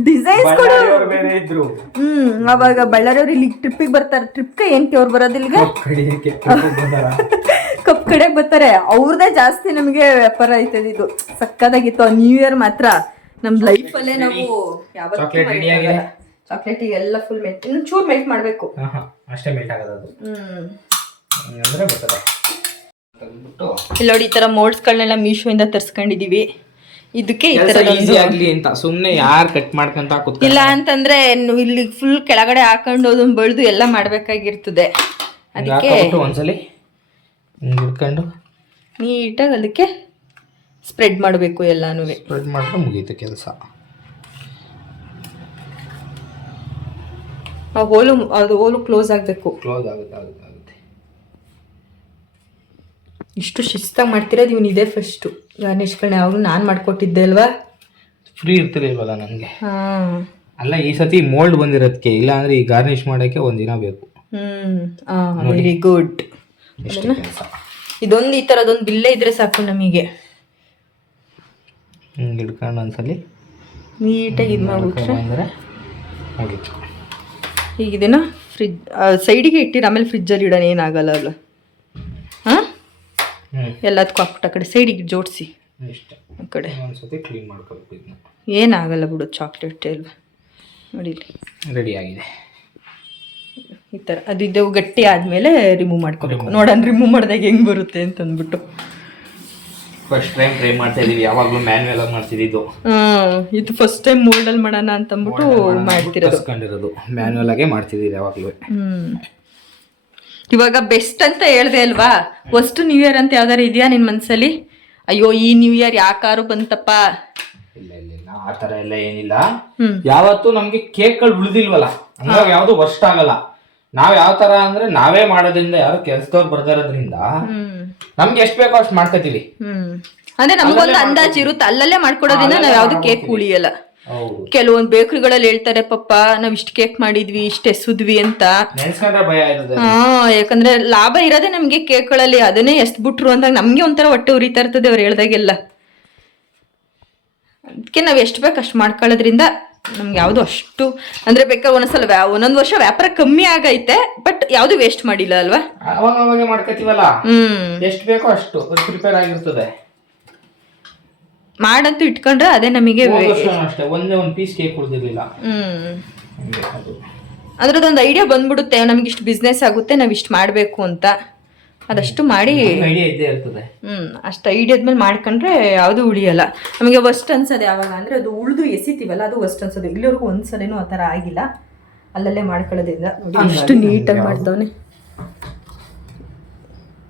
ಡಿಸೈನ್ಸ್ ಕೂಡ. ಬೇರೆ ಇದ್ರು. ಹ್ಮ್ ಅವಾಗ ಬಳ್ಳಾರಿಯವ್ರು ಇಲ್ಲಿ ಟ್ರಿಪ್ಪಿಗೆ ಬರ್ತಾರೆ. ಟ್ರಿಪ್ಗೆ ಏನ್ಕೆ ಅವ್ರು ಬರೋದು ಇಲ್ಲಿಗೆ? ಕಡಿಯಕ್ಕೆ ಬಂದಾರ. ಕಪ್ ಕಡೆ ಬರ್ತಾರೆ. ಅವ್ರದೇ ಜಾಸ್ತಿ ನಮಗೆ ವ್ಯಾಪಾರ ಆಯ್ತದಿದ್ದು ಸಕ್ಕದಾಗಿತ್ತು ನ್ಯೂ ಇಯರ್ ಮಾತ್ರ ನಮ್ ಲೈಫ್ ಅಲ್ಲೇ ನಾವು ಯಾವತ್ತೂ? ಚಾಕ್ಲೇಟ್ ಎಲ್ಲ ಫುಲ್ ಮೆಲ್ಟ್ ಇನ್ನು ಚೂರ್ ಮೆಲ್ಟ್ ಮಾಡಬೇಕು. ಅಷ್ಟೇ ಮೆಲ್ಟ್ ಆಗೋದು ಹ್ಮ್. ಅಂದ್ರೆ ಬರ್ತದೆ ನೋಡಿ ಈ ತರ ಮೋಡ್ಸ್ಗಳನ್ನೆಲ್ಲ ಮೀಶೋಯಿಂದ ತರ್ಸ್ಕೊಂಡಿದೀವಿ. ಇದಕ್ಕೆ ಈ ತರ ಈಸಿ ಆಗ್ಲಿ ಅಂತ ಸುಮ್ನೆ ಯಾರ್ ಕಟ್ ಮಾಡ್ಕೊಂತ ಕೂತ್ಕೊಂಡು ಇಲ್ಲ ಅಂತಂದ್ರೆ ಇಲ್ಲಿ ಫುಲ್ ಕೆಳಗಡೆ ಹಾಕೊಂಡು ಅದನ್ನ ಬಳ್ದು ಎಲ್ಲ ಮಾಡ್ಬೇಕಾಗಿರ್ತದೆ. ಅದಕ್ಕೆ ಒಂದ್ಸಲಿ ಹಿಡ್ಕೊಂಡು ನೀಟಾಗಿ ಅದಕ್ಕೆ ಸ್ಪ್ರೆಡ್ ಮಾಡಬೇಕು ಎಲ್ಲಾನು. ಸ್ಪ್ರೆಡ್ ಮಾಡಿದ್ರೆ ಮುಗೀತು ಕೆಲಸ. ಆ ಹೋಲು ಅದು ಹೋಲು ಕ್ಲೋಸ್ ಆಗಬೇಕು. ಕ್ಲೋಸ್ ಆಗುತ್ತೆ ಆಗುತ್ತೆ ಆಗುತ್ತೆ ಇಷ್ಟು ಶಿಸ್ತಾಗಿ ಮಾಡ್ತಿರೋದು ಇವನು ಇದೇ ಫಸ್ಟು ಗಣೇಶ್ಗಳನ್ನ ಯಾವಾಗಲೂ ನಾನು ಮಾಡ್ಕೊಟ್ಟಿದ್ದೆ ಅಲ್ವಾ? ಫ್ರೀ ಇರ್ತಿರ್ಲಿಲ್ವಲ್ಲ ನನಗೆ ಹಾಂ. ಅಲ್ಲ ಈ ಸತಿ ಮೋಲ್ಡ್ ಬಂದಿರೋದಕ್ಕೆ ಇಲ್ಲ ಅಂದ್ರೆ ಈ ಗಾರ್ನಿಶ್ ಮಾಡೋಕ್ಕೆ ದಿನ ಬೇಕು. ಹ್ಞೂ ವೆರಿ ಗುಡ್ ಕೆಲಸ. ಇದೊಂದು ಈ ಥರದೊಂದು ಬಿಲ್ಲೆ ಇದ್ರೆ ಸಾಕು ನಮಗೆ. ಹಿಂಗೆ ಹಿಡ್ಕೊಂಡು ಒಂದ್ಸಲಿ ನೀಟಾಗಿ ಇದು ಮಾಡ್ಬಿಟ್ರೆ. ಅಂದರೆ ಮುಗೀತು ಈಗ ಇದೇನಾ ಫ್ರಿಜ್ ಸೈಡಿಗೆ ಇಟ್ಟಿರ ಆಮೇಲೆ ಫ್ರಿಜ್ಜಲ್ಲಿ ಇಡೋಣ ಏನಾಗಲ್ಲ ಅಲ್ಲ ಎಲ್ಲದಕ್ಕೂ ಹಾಕ್ಬಿಟ್ಟು ಆ ಕಡೆ ಸೈಡಿಗೆ ಜೋಡಿಸಿ. ಆ ಕಡೆ. ಕ್ಲೀನ್ ಮಾಡ್ಕೋಬೇಕು ಇದನ್ನ. ಏನಾಗಲ್ಲ ಬಿಡು ಚಾಕ್ಲೇಟ್ ಅಲ್ವಾ? ನೋಡಿ ರೆಡಿ ಆಗಿದೆ. ಈ ಥರ ಅದು ಇದು ಗಟ್ಟಿ ಆದಮೇಲೆ ರಿಮೂವ್ ಮಾಡ್ಕೋಬೇಕು. ನೋಡೋಣ ರಿಮೂವ್ ಮಾಡಿದಾಗ ಹೆಂಗೆ ಬರುತ್ತೆ ಅಂತ ಅಂದ್ಬಿಟ್ಟು ಫಸ್ಟ್ ಟೈಮ್ ಟ್ರೈ ಮಾಡ್ತಾ ಇದೀವಿ. ಯಾವಾಗಲೂ ಮ್ಯಾನ್ಯಲ್ ಆಗಿ ಮಾಡ್ತಿದ್ದು ಇದು. ಫಸ್ಟ್ ಟೈಮ್ ಮೋಲ್ಡಲ್ಲಿ ಮಾಡೋಣ ಅಂತ ಅಂದ್ಬಿಟ್ಟು ಮಾಡ್ತಿರೋದು. ಮ್ಯಾನ್ಯಲ್ ಆಗೇ ಮಾಡ್ತಿದ್ದೀವಿ ಯಾವಾಗಲೂ. ಇವಾಗ ಬೆಸ್ಟ್ ಅಂತ ಹೇಳ್ದೆ ಅಲ್ವಾ? ಫಸ್ಟ್ ನ್ಯೂ ಇಯರ್ ಅಂತ ಯಾವ್ದಾರು ಇದೆಯಾ ನಿನ್ ಮನ್ಸಲ್ಲಿ? ಅಯ್ಯೋ ಈ ನ್ಯೂ ಇಯರ್ ಯಾಕಾರು ಬಂತಪ್ಪ? ಇಲ್ಲ ಇಲ್ಲ ಇಲ್ಲ ಆ ಥರ ಎಲ್ಲ ಏನಿಲ್ಲ. ಯಾವತ್ತು ನಮ್ಗೆ ಕೇಕ್ಗಳು ಉಳಿದಿಲ್ವಲ್ಲ? ಹಂಗಾಗ ಯಾವ್ದು ವರ್ಷ ಆಗಲ್ಲ. ನಾವ್ ಯಾವ ತರ ಅಂದ್ರೆ ನಾವೇ ಮಾಡೋದ್ರಿಂದ ಯಾರು ಕೆಲ್ಸದವ್ರು ಬರ್ದಿರೋದ್ರಿಂದ ಇರೋದ್ರಿಂದ ನಮ್ಗೆ ಎಷ್ಟ್ ಬೇಕೋ ಅಷ್ಟ್ ಮಾಡ್ಕೋತೀವಿ. ಅಂದ್ರೆ ನಮಗೊಂದು ಅಂದಾಜ್ ಇರುತ್ತೆ. ಅಲ್ಲಲ್ಲೇ ಮಾಡ್ಕೊಡೋದ್ರಿಂದ ನಾವ್ ಯಾವ್ದು ಕೇಕ್ ಉಳಿಯಲ್ಲ. ಕೆಲವೊಂದ್ ಬೇಕರಿಗಳಲ್ಲಿ ಹೇಳ್ತಾರೆ ಪಪ್ಪ ನಾವ್ ಇಷ್ಟ ಕೇಕ್ ಮಾಡಿದ್ವಿ ಇಷ್ಟ ಎಸುದ್ವಿ ಅಂತ. ಹಾ ಯಾಕಂದ್ರೆ ಲಾಭ ಇರೋದೇ ನಮ್ಗೆ ಕೇಕ್ಗಳಲ್ಲಿ ಅದನ್ನೇ ಎಸ್ ಬಿಟ್ರು ಅಂದಾಗ ನಮ್ಗೆ ಒಂಥರ ಹೊಟ್ಟೆ ಉರಿತಾ ಇರ್ತದೆ ಅವ್ರು ಹೇಳ್ದಾಗೆಲ್ಲ. ಅದಕ್ಕೆ ನಾವ್ ಎಷ್ಟು ಬೇಕು ಅಷ್ಟು ಮಾಡ್ಕೊಳ್ಳೋದ್ರಿಂದ ನಮ್ಗೆ ಯಾವುದು ಅಷ್ಟು ಅಂದ್ರೆ ಬೇಕಾದ್ರೆ ಒಂದೊಂದ್ಸಲ ಒಂದೊಂದ್ ಒಂದೊಂದು ವರ್ಷ ವ್ಯಾಪಾರ ಕಮ್ಮಿ ಆಗೈತೆ ಬಟ್ ಯಾವ್ದು ವೇಸ್ಟ್ ಮಾಡಿಲ್ಲ ಅಲ್ವಾ? ಹ್ಮ್. ಎಷ್ಟು ಬೇಕೋ ಅಷ್ಟು ಪ್ರಿಪೇರ್ ಆಗಿರ್ತದೆ. ಮಾಡಂತೂ ಇಟ್ಕೊಂಡ್ರೆ ಅದೇ ನಮಗೆ ಅಷ್ಟೇ ಒಂದೇ ಒಂದ್ ಪೀಸ್ ಕೇಕ್ ಅದ್ರದ್ದೊಂದು ಐಡಿಯಾ ಬಂದ್ಬಿಡುತ್ತೆ ನಮ್ಗೆ ಇಷ್ಟು ಬಿಸ್ನೆಸ್ ಆಗುತ್ತೆ ನಾವು ಇಷ್ಟು ಮಾಡಬೇಕು ಅಂತ. ಅದಷ್ಟು ಮಾಡಿ ಐಡಿಯಾ ಇದ್ದೇ ಇರ್ತದೆ. ಮೇಲೆ ಅಷ್ಟು ಐಡಿಯಾದ್ಮೇಲೆ ಮಾಡ್ಕೊಂಡ್ರೆ ಯಾವುದು ಉಳಿಯಲ್ಲ. ನಮಗೆ ವಸ್ಟ್ ಅನ್ಸೋದು ಯಾವಾಗ ಅಂದರೆ ಅದು ಉಳಿದು ಎಸಿತೀವಲ್ಲ ಅದು ವಸ್ಟ್ ಅನ್ಸೋದು. ಇಲ್ಲಿವರೆಗೂ ಒಂದ್ಸಲೇನು ಆ ಥರ ಆಗಿಲ್ಲ. ಅಲ್ಲಲ್ಲೇ ಮಾಡ್ಕೊಳ್ಳೋದ್ರಿಂದ. ಅಷ್ಟು ನೀಟಾಗಿ ಮಾಡ್ತವನೆ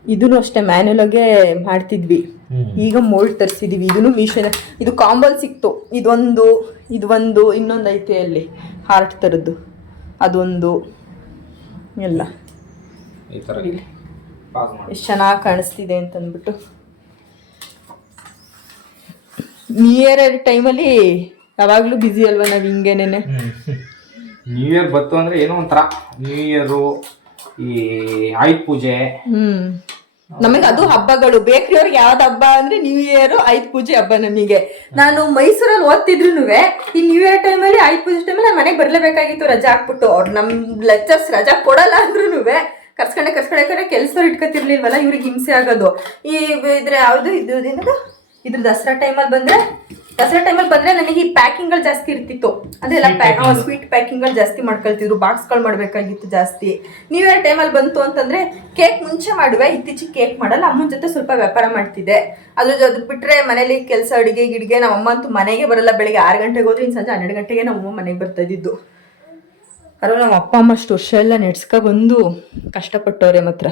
ಇದನ್ನು ಅಷ್ಟೇ ಮ್ಯಾನ್ಯಲಾಗೆ ಮಾಡ್ತಿದ್ವಿ. ಈಗ ಮೋಲ್ಡ್ ತರಿಸಿದೀವಿ. ಇದನ್ನು ಮೀಶೋನ. ಇದು ಕಾಂಬಲ್ ಸಿಕ್ತು. ಇದೊಂದು ಇದು ಒಂದು ಇನ್ನೊಂದು ಐತೆ ಅಲ್ಲಿ. ಹಾರ್ಟ್ ಥರದ್ದು ಅದೊಂದು ಎಲ್ಲ. ಎಷ್ಟು ಚೆನ್ನಾಗಿ ಕಾಣಿಸ್ತಿದೆ ಅಂತ ಅಂದ್ಬಿಟ್ಟು ನ್ಯೂ ಇಯರ್ ಟೈಮಲ್ಲಿ ಯಾವಾಗಲೂ ಬ್ಯುಸಿ ಅಲ್ವಾ ನಾವು ಹಿಂಗೇನೇನೆ? ನ್ಯೂ ಇಯರ್ ಬತ್ತು ಅಂದ್ರೆ ಏನೋ ಒಂಥರ. ನ್ಯೂ ಇಯರು ಈ ಆಯುಧ ಪೂಜೆ. ನಮಗೆ ಅದು ಹಬ್ಬಗಳು. ಬೇಕ್ರಿ ಅವ್ರಿಗೆ ಯಾವ್ದು ಹಬ್ಬ ಅಂದ್ರೆ ನ್ಯೂ ಇಯರ್ ಐದ್ ಪೂಜೆ ಹಬ್ಬ ನಮಗೆ. ನಾನು ಮೈಸೂರಲ್ಲಿ ಓದ್ತಿದ್ರು ಈ ನ್ಯೂ ಇಯರ್ ಟೈಮಲ್ಲಿ ಐದ್ ಪೂಜೆ ಟೈಮಲ್ಲಿ ನಾನು ಮನೆಗೆ ಬರ್ಲೇಬೇಕಾಗಿತ್ತು ರಜಾ ಹಾಕ್ಬಿಟ್ಟು. ಅವ್ರು ನಮ್ ಲೆಕ್ಚರ್ಸ್ ರಜಾ ಕೊಡಲ್ಲ ಅಂದ್ರೂ ಕರ್ಸ್ಕೊಂಡೆ ಕರ್ಸ್ಕೊಂಡೆ ಕೆಲಸ ಇಟ್ಕೊತಿರ್ಲಿಲ್ವಲ್ಲ, ಇವ್ರಿಗೆ ಹಿಂಸೆ ಆಗೋದು. ಈ ಇದ್ರೆ ಯಾವ್ದು ಇದು ಇದ್ರ ದಸರಾ ಟೈಮಲ್ಲಿ ಬಂದ್ರೆ ದಸರಾ ಟೈಮಲ್ಲಿ ಬಂದ್ರೆ ನನಗೆ ಈ ಪ್ಯಾಕಿಂಗ್ಗಳು ಜಾಸ್ತಿ ಇರ್ತಿತ್ತು. ಅದೆಲ್ಲ ಸ್ವೀಟ್ ಪ್ಯಾಕಿಂಗ್ಗಳು ಜಾಸ್ತಿ ಮಾಡ್ಕೊಳ್ತಿದ್ರು. ಬಾಕ್ಸ್ಗಳು ಮಾಡಬೇಕಾಗಿತ್ತು ಜಾಸ್ತಿ. ನ್ಯೂ ಇಯರ್ ಟೈಮಲ್ಲಿ ಬಂತು ಅಂತಂದ್ರೆ ಕೇಕ್ ಮುಂಚೆ ಮಾಡುವೆ ಇತ್ತೀಚೆಗೆ ಕೇಕ್ ಮಾಡಲ್ಲ. ಅಮ್ಮನ ಜೊತೆ ಸ್ವಲ್ಪ ವ್ಯಾಪಾರ ಮಾಡ್ತಿದ್ದೆ. ಅದ್ರ ಜೊತೆ ಬಿಟ್ರೆ ಮನೇಲಿ ಕೆಲಸ ಅಡುಗೆ ಗಿಡಿಗೆ ನಮ್ಮ ಅಮ್ಮ ಅಂತೂ ಮನೆಗೆ ಬರಲ್ಲ. ಬೆಳಿಗ್ಗೆ ಆರು ಗಂಟೆಗೆ ಹೋದ್ರೆ ಇನ್ನು ಸಂಜೆ ಹನ್ನೆರಡು ಗಂಟೆಗೆ ನಮ್ಮ ಅಮ್ಮ ಮನೆಗೆ ಬರ್ತಾ ಇದ್ದಿದ್ದು. ಅರೋ ನಮ್ಮ ಅಪ್ಪ ಅಮ್ಮ ಅಷ್ಟು ವರ್ಷ ಎಲ್ಲ ನೆಡ್ಸ್ಕೊ ಬಂದು ಕಷ್ಟಪಟ್ಟವ್ರೆ ಮಾತ್ರ.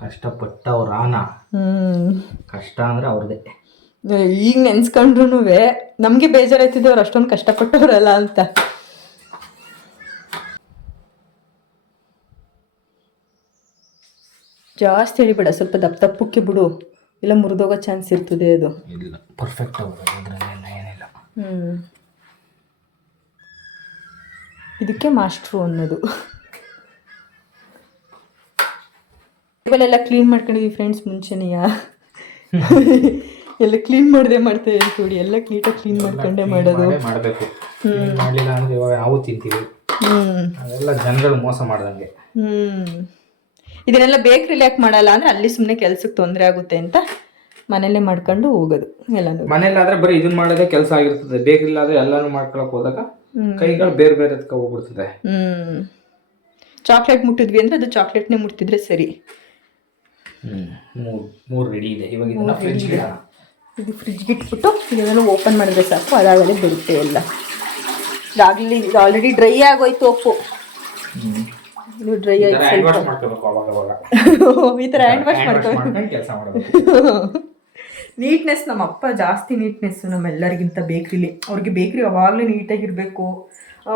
ಕಷ್ಟಪಟ್ಟವ್ರಾನ ಹ್ಮ್. ಕಷ್ಟ ಅಂದ್ರೆ ಅವ್ರದೇ. ಈಗ ನೆನ್ಸ್ಕೊಂಡ್ರು ನಮಗೆ ಬೇಜಾರಾಯ್ತಿದ್ದೆ ಅವ್ರು ಅಷ್ಟೊಂದು ಕಷ್ಟಪಟ್ಟವ್ರಲ್ಲ ಅಂತ. ಜಾಸ್ತಿ ಹೇಳಿಬೇಡ ಸ್ವಲ್ಪ ದಪ್ಪ ದಪ್ಪಕ್ಕೆ ಬಿಡು. ಇಲ್ಲ ಮುರಿದೋಗೋ ಚಾನ್ಸ್ ಇರ್ತದೆ ಅದು. ಇಲ್ಲ ಪರ್ಫೆಕ್ಟ್ ಏನಿಲ್ಲ. ಹ್ಞೂ ಇದಕ್ಕೆ ಮಾಸ್ಟ್ರು ಅನ್ನೋದು. ಎಲ್ಲ ಕ್ಲೀನ್ ಮಾಡ್ಕೊಂಡಿದ್ವಿ ಫ್ರೆಂಡ್ಸ್ ಮುಂಚೆನೆಯ? ಎಲ್ಲ ಕ್ಲೀನ್ ಮಾಡದೆ ಮಾಡ್ತಾ ನೋಡಿ ಎಲ್ಲ ನೀಟಾಗಿ ಕ್ಲೀನ್ ಮಾಡ್ಕೊಂಡೆ ಮಾಡೋದು. ಮಾಡಬೇಕು. ಮಾಡಲಿಲ್ಲ ಅಂದ್ರೆ ಇವಾಗ ನಾವು ತಿಂತೀವಿ. ಅದೆಲ್ಲ ಜನಗಳು ಮೋಸ ಮಾಡ್ದಂಗೆ. ಹ್ಮ್. ಇದನ್ನೆಲ್ಲ ಬೇಕ್ರಿಲಿ ಯಾಕೆ ಮಾಡಲ್ಲ ಅಂದ್ರೆ ಅಲ್ಲಿ ಸುಮ್ಮನೆ ಕೆಲ್ಸಕ್ಕೆ ತೊಂದರೆ ಆಗುತ್ತೆ ಅಂತ ಮನೇಲೆ ಮಾಡ್ಕೊಂಡು ಹೋಗೋದು ಎಲ್ಲಾನು. ಮನೇಲಾದ್ರೆ ಬರೀ ಇದನ್ನ ಮಾಡೋದೇ ಕೆಲಸ ಆಗಿರ್ತದೆ. ಬೇಕಿಲ್ಲ ಆದ್ರೆ ಎಲ್ಲಾನು ಮಾಡ್ಕೊಳಕ್ ಹೋದಾಗ ಕೈಗಳು ಬೇರೆ ಬೇರೆ ಎತ್ಕ ಹೋಗ್ಬಿಡ್ತದೆ. ಹ್ಮ್. ಚಾಕ್ಲೇಟ್ ಮುಟ್ಟಿದ್ವಿ ಅಂದ್ರೆ ಅದು ಚಾಕ್ಲೇಟ್ನೇ ಮುಟ್ಟಿದ್ರೆ ಸರಿ. ಮೂರು ಮೂರ್ ಮೂರ್ ರೆಡಿ ಇದೆ. ಇವಾಗ ಇದನ್ನ ಫ್ರಿಜ್ಗೆ ಇದು ಫ್ರಿಜ್ಗೆ ಇಟ್ಬಿಟ್ಟು ಇದನ್ನು ಓಪನ್ ಮಾಡಿದ್ರೆ ಸಾಕು ಅದಾಗಲೇ ಬರುತ್ತೆ ಎಲ್ಲ. ಇದಾಗಲಿ ಇದು ಆಲ್ರೆಡಿ ಡ್ರೈ ಆಗೋಯ್ತು ಒಪ್ಪು ಇದು ಡ್ರೈ ಆಗಿ ಈ ಥರ ಹ್ಯಾಂಡ್ ವಾಶ್ ಮಾಡ್ಕೋಬೇಕು. ನೀಟ್ನೆಸ್ ನಮ್ಮ ಅಪ್ಪ ಜಾಸ್ತಿ ನೀಟ್ನೆಸ್ ನಮ್ಮೆಲ್ಲರಿಗಿಂತ ಬೇಕ್ರಿಲಿ ಅವ್ರಿಗೆ ಬೇಕ್ರಿ ಯಾವಾಗಲೂ ನೀಟಾಗಿರಬೇಕು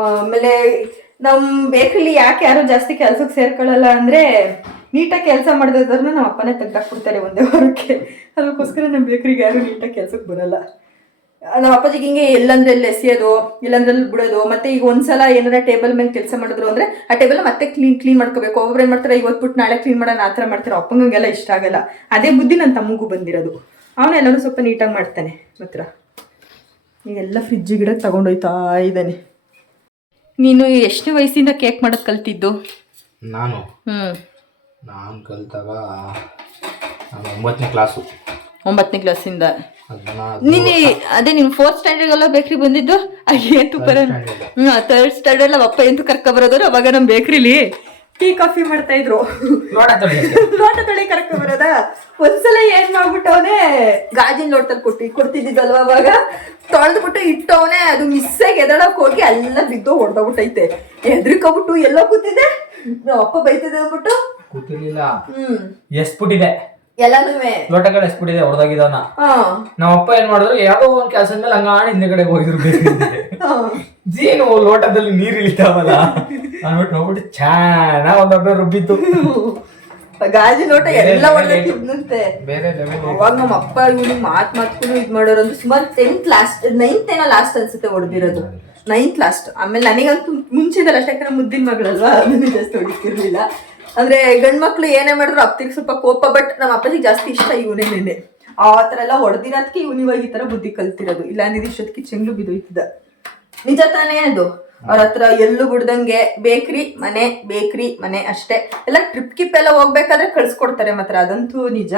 ಆಮೇಲೆ ನಮ್ಮ ಬೇಕ್ರಿಲಿ ಯಾಕೆ ಯಾರು ಜಾಸ್ತಿ ಕೆಲ್ಸಕ್ಕೆ ಸೇರ್ಕೊಳ್ಳಲ್ಲ ಅಂದರೆ ನೀಟಾಗಿ ಕೆಲಸ ಮಾಡಿದ್ರನ್ನ ನಮ್ಮ ಅಪ್ಪನೇ ತೆಗ್ದಾಕ್ಬಿಡ್ತಾರೆ ಒಂದೇ ವಾರಕ್ಕೆ ಅದಕ್ಕೋಸ್ಕರ ನಮ್ಮ ಬೇಕರಿಗೆ ಯಾರು ನೀಟಾಗಿ ಕೆಲ್ಸಕ್ಕೆ ಬರಲ್ಲ. ನಮ್ಮ ಅಪ್ಪಾಜಿಗೆ ಹಿಂಗೆ ಎಲ್ಲಂದ್ರೆ ಎಲ್ಲಿ ಎಸೆಯೋದು ಇಲ್ಲಂದ್ರಲ್ಲಿ ಬಿಡೋದು, ಮತ್ತೆ ಈಗ ಒಂದ್ಸಲ ಏನಾರ ಟೇಬಲ್ ಮೇಲೆ ಕೆಲಸ ಮಾಡಿದ್ರು ಅಂದ್ರೆ ಆ ಟೇಬಲ್ ಮತ್ತೆ ಕ್ಲೀನ್ ಕ್ಲೀನ್ ಮಾಡ್ಕೋಬೇಕು. ಒಬ್ಬೊಬ್ರು ಏನು ಮಾಡ್ತಾರೆ ಇವತ್ತು ಬಿಟ್ಟು ನಾಳೆ ಕ್ಲೀನ್ ಮಾಡೋಣ, ಆ ಥರ ಮಾಡ್ತಾರೆ. ಅಪ್ಪಂಗೆಲ್ಲ ಇಷ್ಟ ಆಗಲ್ಲ. ಅದೇ ಬುದ್ಧಿ ನನ್ನ ತಮ್ಮಗೂ ಬಂದಿರೋದು. ಅವನೆಲ್ಲನೂ ಸ್ವಲ್ಪ ನೀಟಾಗಿ ಮಾಡ್ತಾನೆ. ಮಾತ್ರ ಈಗೆಲ್ಲ ಫ್ರಿಜ್ ಗಿಡ ತಗೊಂಡೋಯ್ತಾ ಇದ್ದಾನೆ. ನೀನು ಎಷ್ಟನೇ ವಯಸ್ಸಿಂದ ಕೇಕ್ ಮಾಡೋದು ಕಲ್ತಿದ್ದು? ನಾನು? ಹ್ಮ್. ನಾನು ಕಲ್ತಾಗ ನಾನು ಒಂಬತ್ತನೇ ಕ್ಲಾಸು ಒಂಬತ್ತನೇ ಕ್ಲಾಸಿಂದ ಇಂದ. ನೀನು ಅದೇ ನೀನು ಫೋರ್ತ್ ಸ್ಟ್ಯಾಂಡರ್ಡ್ಗೆಲ್ಲ ಬೇಕ್ರಿ ಬಂದಿದ್ದು? ಏನು ಬರ ಹ್ಮ್ ಥರ್ಡ್ ಸ್ಟ್ಯಾಂಡರ್ಡ್ ಎಲ್ಲ ಅಪ್ಪ ಎಂತೂ ಕರ್ಕ ಬರೋದ್ರು ಅವಾಗ ನಮ್ಮ ಬೇಕ್ರಿಲಿ ಟೀ ಕಾಫಿ ಮಾಡ್ತಾ ಇದ್ರು. ಲೋಟ ತೊಳಿ ಕರ್ಕೊ ಬರೋದ? ಒಂದ್ಸಲ ಏನ್ ಮಾಡ್ಬಿಟ್ಟವನೆ ಗಾಜಿನ ಲೋಟದಲ್ಲಿ ಕೊಟ್ಟಿ ಕೊಡ್ತಿದ್ದಿದ್ದಲ್ವ ಅವಾಗ? ತೊಳೆದ್ಬಿಟ್ಟು ಇಟ್ಟವನೆ ಅದು ಮಿಸ್ಸಾಗಿ ಎದಳಕ್ ಹೋಗಿ ಎಲ್ಲ ಬಿದ್ದು ಹೊಡೆದೋಗ್ಬಿಟ್ಟೈತೆ. ಎದ್ರಿಕೊಬಿಟ್ಟು ಎಲ್ಲೋ ಕೂತಿದೆ ಅಪ್ಪ ಬೈತಿದೆ ಅಂದ್ಬಿಟ್ಟು. ಕೂತಿರ್ಲಿಲ್ಲ. ಹ್ಮ್. ಎಸ್ಬಿಟ್ಟಿದೆ ಎಲ್ಲಾನು ಲೋಟಗಳು ಎಸ್ಬಿಟ್ಟಿದೆ ಹೊಡೆದಾಗಿದಾನ ಹಾ. ನಮ್ಮ ಅಪ್ಪ ಏನ್ ಮಾಡಿದ್ರು ಯಾವ್ದೋ ಒಂದ್ ಕೆಲಸದ ಮೇಲೆ ಹಂಗಾಣಿ ಹಿಂದೆಗಡೆ ಹೋಗಿದ್ರು. ಜೀನು ಲೋಟದಲ್ಲಿ ನೀರ್ ಇಳಿತಾವಲ್ಲ? ಅನ್ಬಿಟ್ಟು ನೋಡ್ಬಿಟ್ಟು ಚೆನ್ನಾಗ್ ಒಂದ್ ಅಬ್ಬ ರುಬ್ಬಿತ್ತು ಗಾಜಿ ಲೋಟ ಎಲ್ಲ ಒಳ್ಳೆ ಬೇರೆ ಅವಾಗ ನಮ್ಮ ಅಪ್ಪ ಇವ್ನಿಗೆ ಮಾತ್ ಮಾತ್ಕೊಂಡು ಇದ್ ಮಾಡೋರು ಅಂದ್ರೆ ಸುಮಾರು ಟೆಂತ್ ಲಾಸ್ಟ್ ನೈನ್ತ್ ಏನೋ ಲಾಸ್ಟ್ ಅನ್ಸುತ್ತೆ ಹೊಡೆದಿರೋದು ನೈನ್ತ್ ಲಾಸ್ಟ್ ಆಮೇಲೆ ನನಗಂತೂ ಮುಂಚೆದಲ್ಲ ಅಷ್ಟೇ ಯಾಕಂದ್ರೆ ಮುದ್ದಿನ ಮಗಳಲ್ವಾ ನನಗೆ ಜಾಸ್ತಿ ಹೊಡಿತಿರ್ಲಿಲ್ಲ ಅಂದ್ರೆ ಗಂಡ್ಮಕ್ಳು ಏನೇ ಮಾಡಿದ್ರು ಅಪ್ತಿಗೆ ಸ್ವಲ್ಪ ಕೋಪ ಬಟ್ ನಮ್ಮ ಅಪ್ಪಾಜಿಗೆ ಜಾಸ್ತಿ ಇಷ್ಟ ಇವನೇನೇನೆ ಆ ಥರ ಎಲ್ಲ ಹೊಡೆದಿರೋದಕ್ಕೆ ಇವನಿವಾಗ ಈ ಥರ ಬುದ್ಧಿ ಕಲ್ತಿರೋದು. ಇಲ್ಲ ಅಂದಿದ್ದು ಇಷ್ಟೊತ್ತಿಗೆ ಚೆಂಗ್ಳು ಬಿದ್ದೋಯ್ತಿದ್ದ ನಿಜ ತಾನೇ ಅದು. ಅವ್ರ ಹತ್ರ ಎಲ್ಲೂ ಬಿಡ್ದಂಗೆ ಬೇಕ್ರಿ, ಮನೆ ಬೇಕ್ರಿ, ಮನೆ ಅಷ್ಟೇ. ಎಲ್ಲ ಟ್ರಿಪ್ ಕಿಪ್ ಎಲ್ಲ ಹೋಗ್ಬೇಕಾದ್ರೆ ಕಳ್ಸ್ಕೊಡ್ತಾರೆ ಮಾತ್ರ. ಅದಂತೂ ನಿಜ.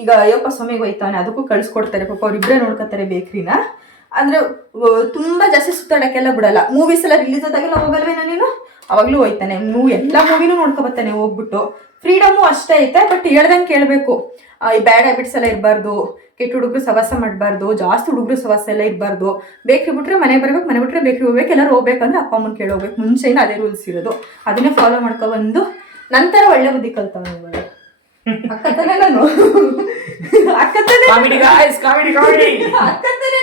ಈಗ ಅಯ್ಯಪ್ಪ ಸ್ವಾಮಿಗೆ ಹೋಯ್ತಾನೆ ಅದಕ್ಕೂ ಕಳ್ಸ್ಕೊಡ್ತಾರೆ. ಪಾಪ ಅವ್ರಿಬ್ರೆ ನೋಡ್ಕೊತಾರೆ ಬೇಕ್ರಿನ. ಅಂದ್ರೆ ತುಂಬಾ ಜಾಸ್ತಿ ಸುತ್ತಾಡಕ್ಕೆಲ್ಲ ಬಿಡಲ್ಲ. ಮೂವೀಸ್ ಎಲ್ಲ ರಿಲೀಸ್ ಆದಾಗೆಲ್ಲ ಹೋಗಲ್ವೇನೋ ನೀನು? ಅವಾಗ್ಲೂ ಹೋಯ್ತಾನೆ. ನೀವು ಎಲ್ಲ ಮೂವಿನೂ ನೋಡ್ಕೊಬತ್ತಾನೆ ಹೋಗ್ಬಿಟ್ಟು. ಫ್ರೀಡಮು ಅಷ್ಟೇ ಐತೆ ಬಟ್ ಹೇಳ್ದಂಗೆ ಕೇಳಬೇಕು. ಈ ಬ್ಯಾಡ್ ಹ್ಯಾಬಿಟ್ಸ್ ಎಲ್ಲ ಇರಬಾರ್ದು. ಕೆಟ್ಟ ಹುಡುಗರು ಸವಾಸ ಮಾಡಬಾರ್ದು. ಜಾಸ್ತಿ ಹುಡುಗರು ಸವಾಸ ಎಲ್ಲ ಇರಬಾರ್ದು. ಬೇಕ್ರಿ ಬಿಟ್ರೆ ಮನೆ ಬರ್ಬೇಕು ಮನೆ ಬಿಟ್ರೆ ಬೇಕ್ರಿ ಹೋಗ್ಬೇಕು. ಎಲ್ಲರೂ ಹೋಗ್ಬೇಕಂದ್ರೆ ಅಪ್ಪ ಅಮ್ಮನ ಕೇಳೋಗ್ಬೇಕು ಮುಂಚೆಯಿಂದ ಅದೇ ರೂಲ್ಸ್ ಇರೋದು. ಅದನ್ನೇ ಫಾಲೋ ಮಾಡ್ಕೊಬಂದು ನಂತರ ಒಳ್ಳೆ ಬುದ್ಧಿ ಕಲ್ತಾವೆ ಇವಾಗ. ಅಕ್ಕತನೇ ನಾನು ಅಕ್ಕತನೇ ಕಾಮಿಡಿ ಗಾಯ್ಸ್ ಕಾಮಿಡಿ ಕಾಮಿಡಿ ಅಕ್ಕಂತಾನೆ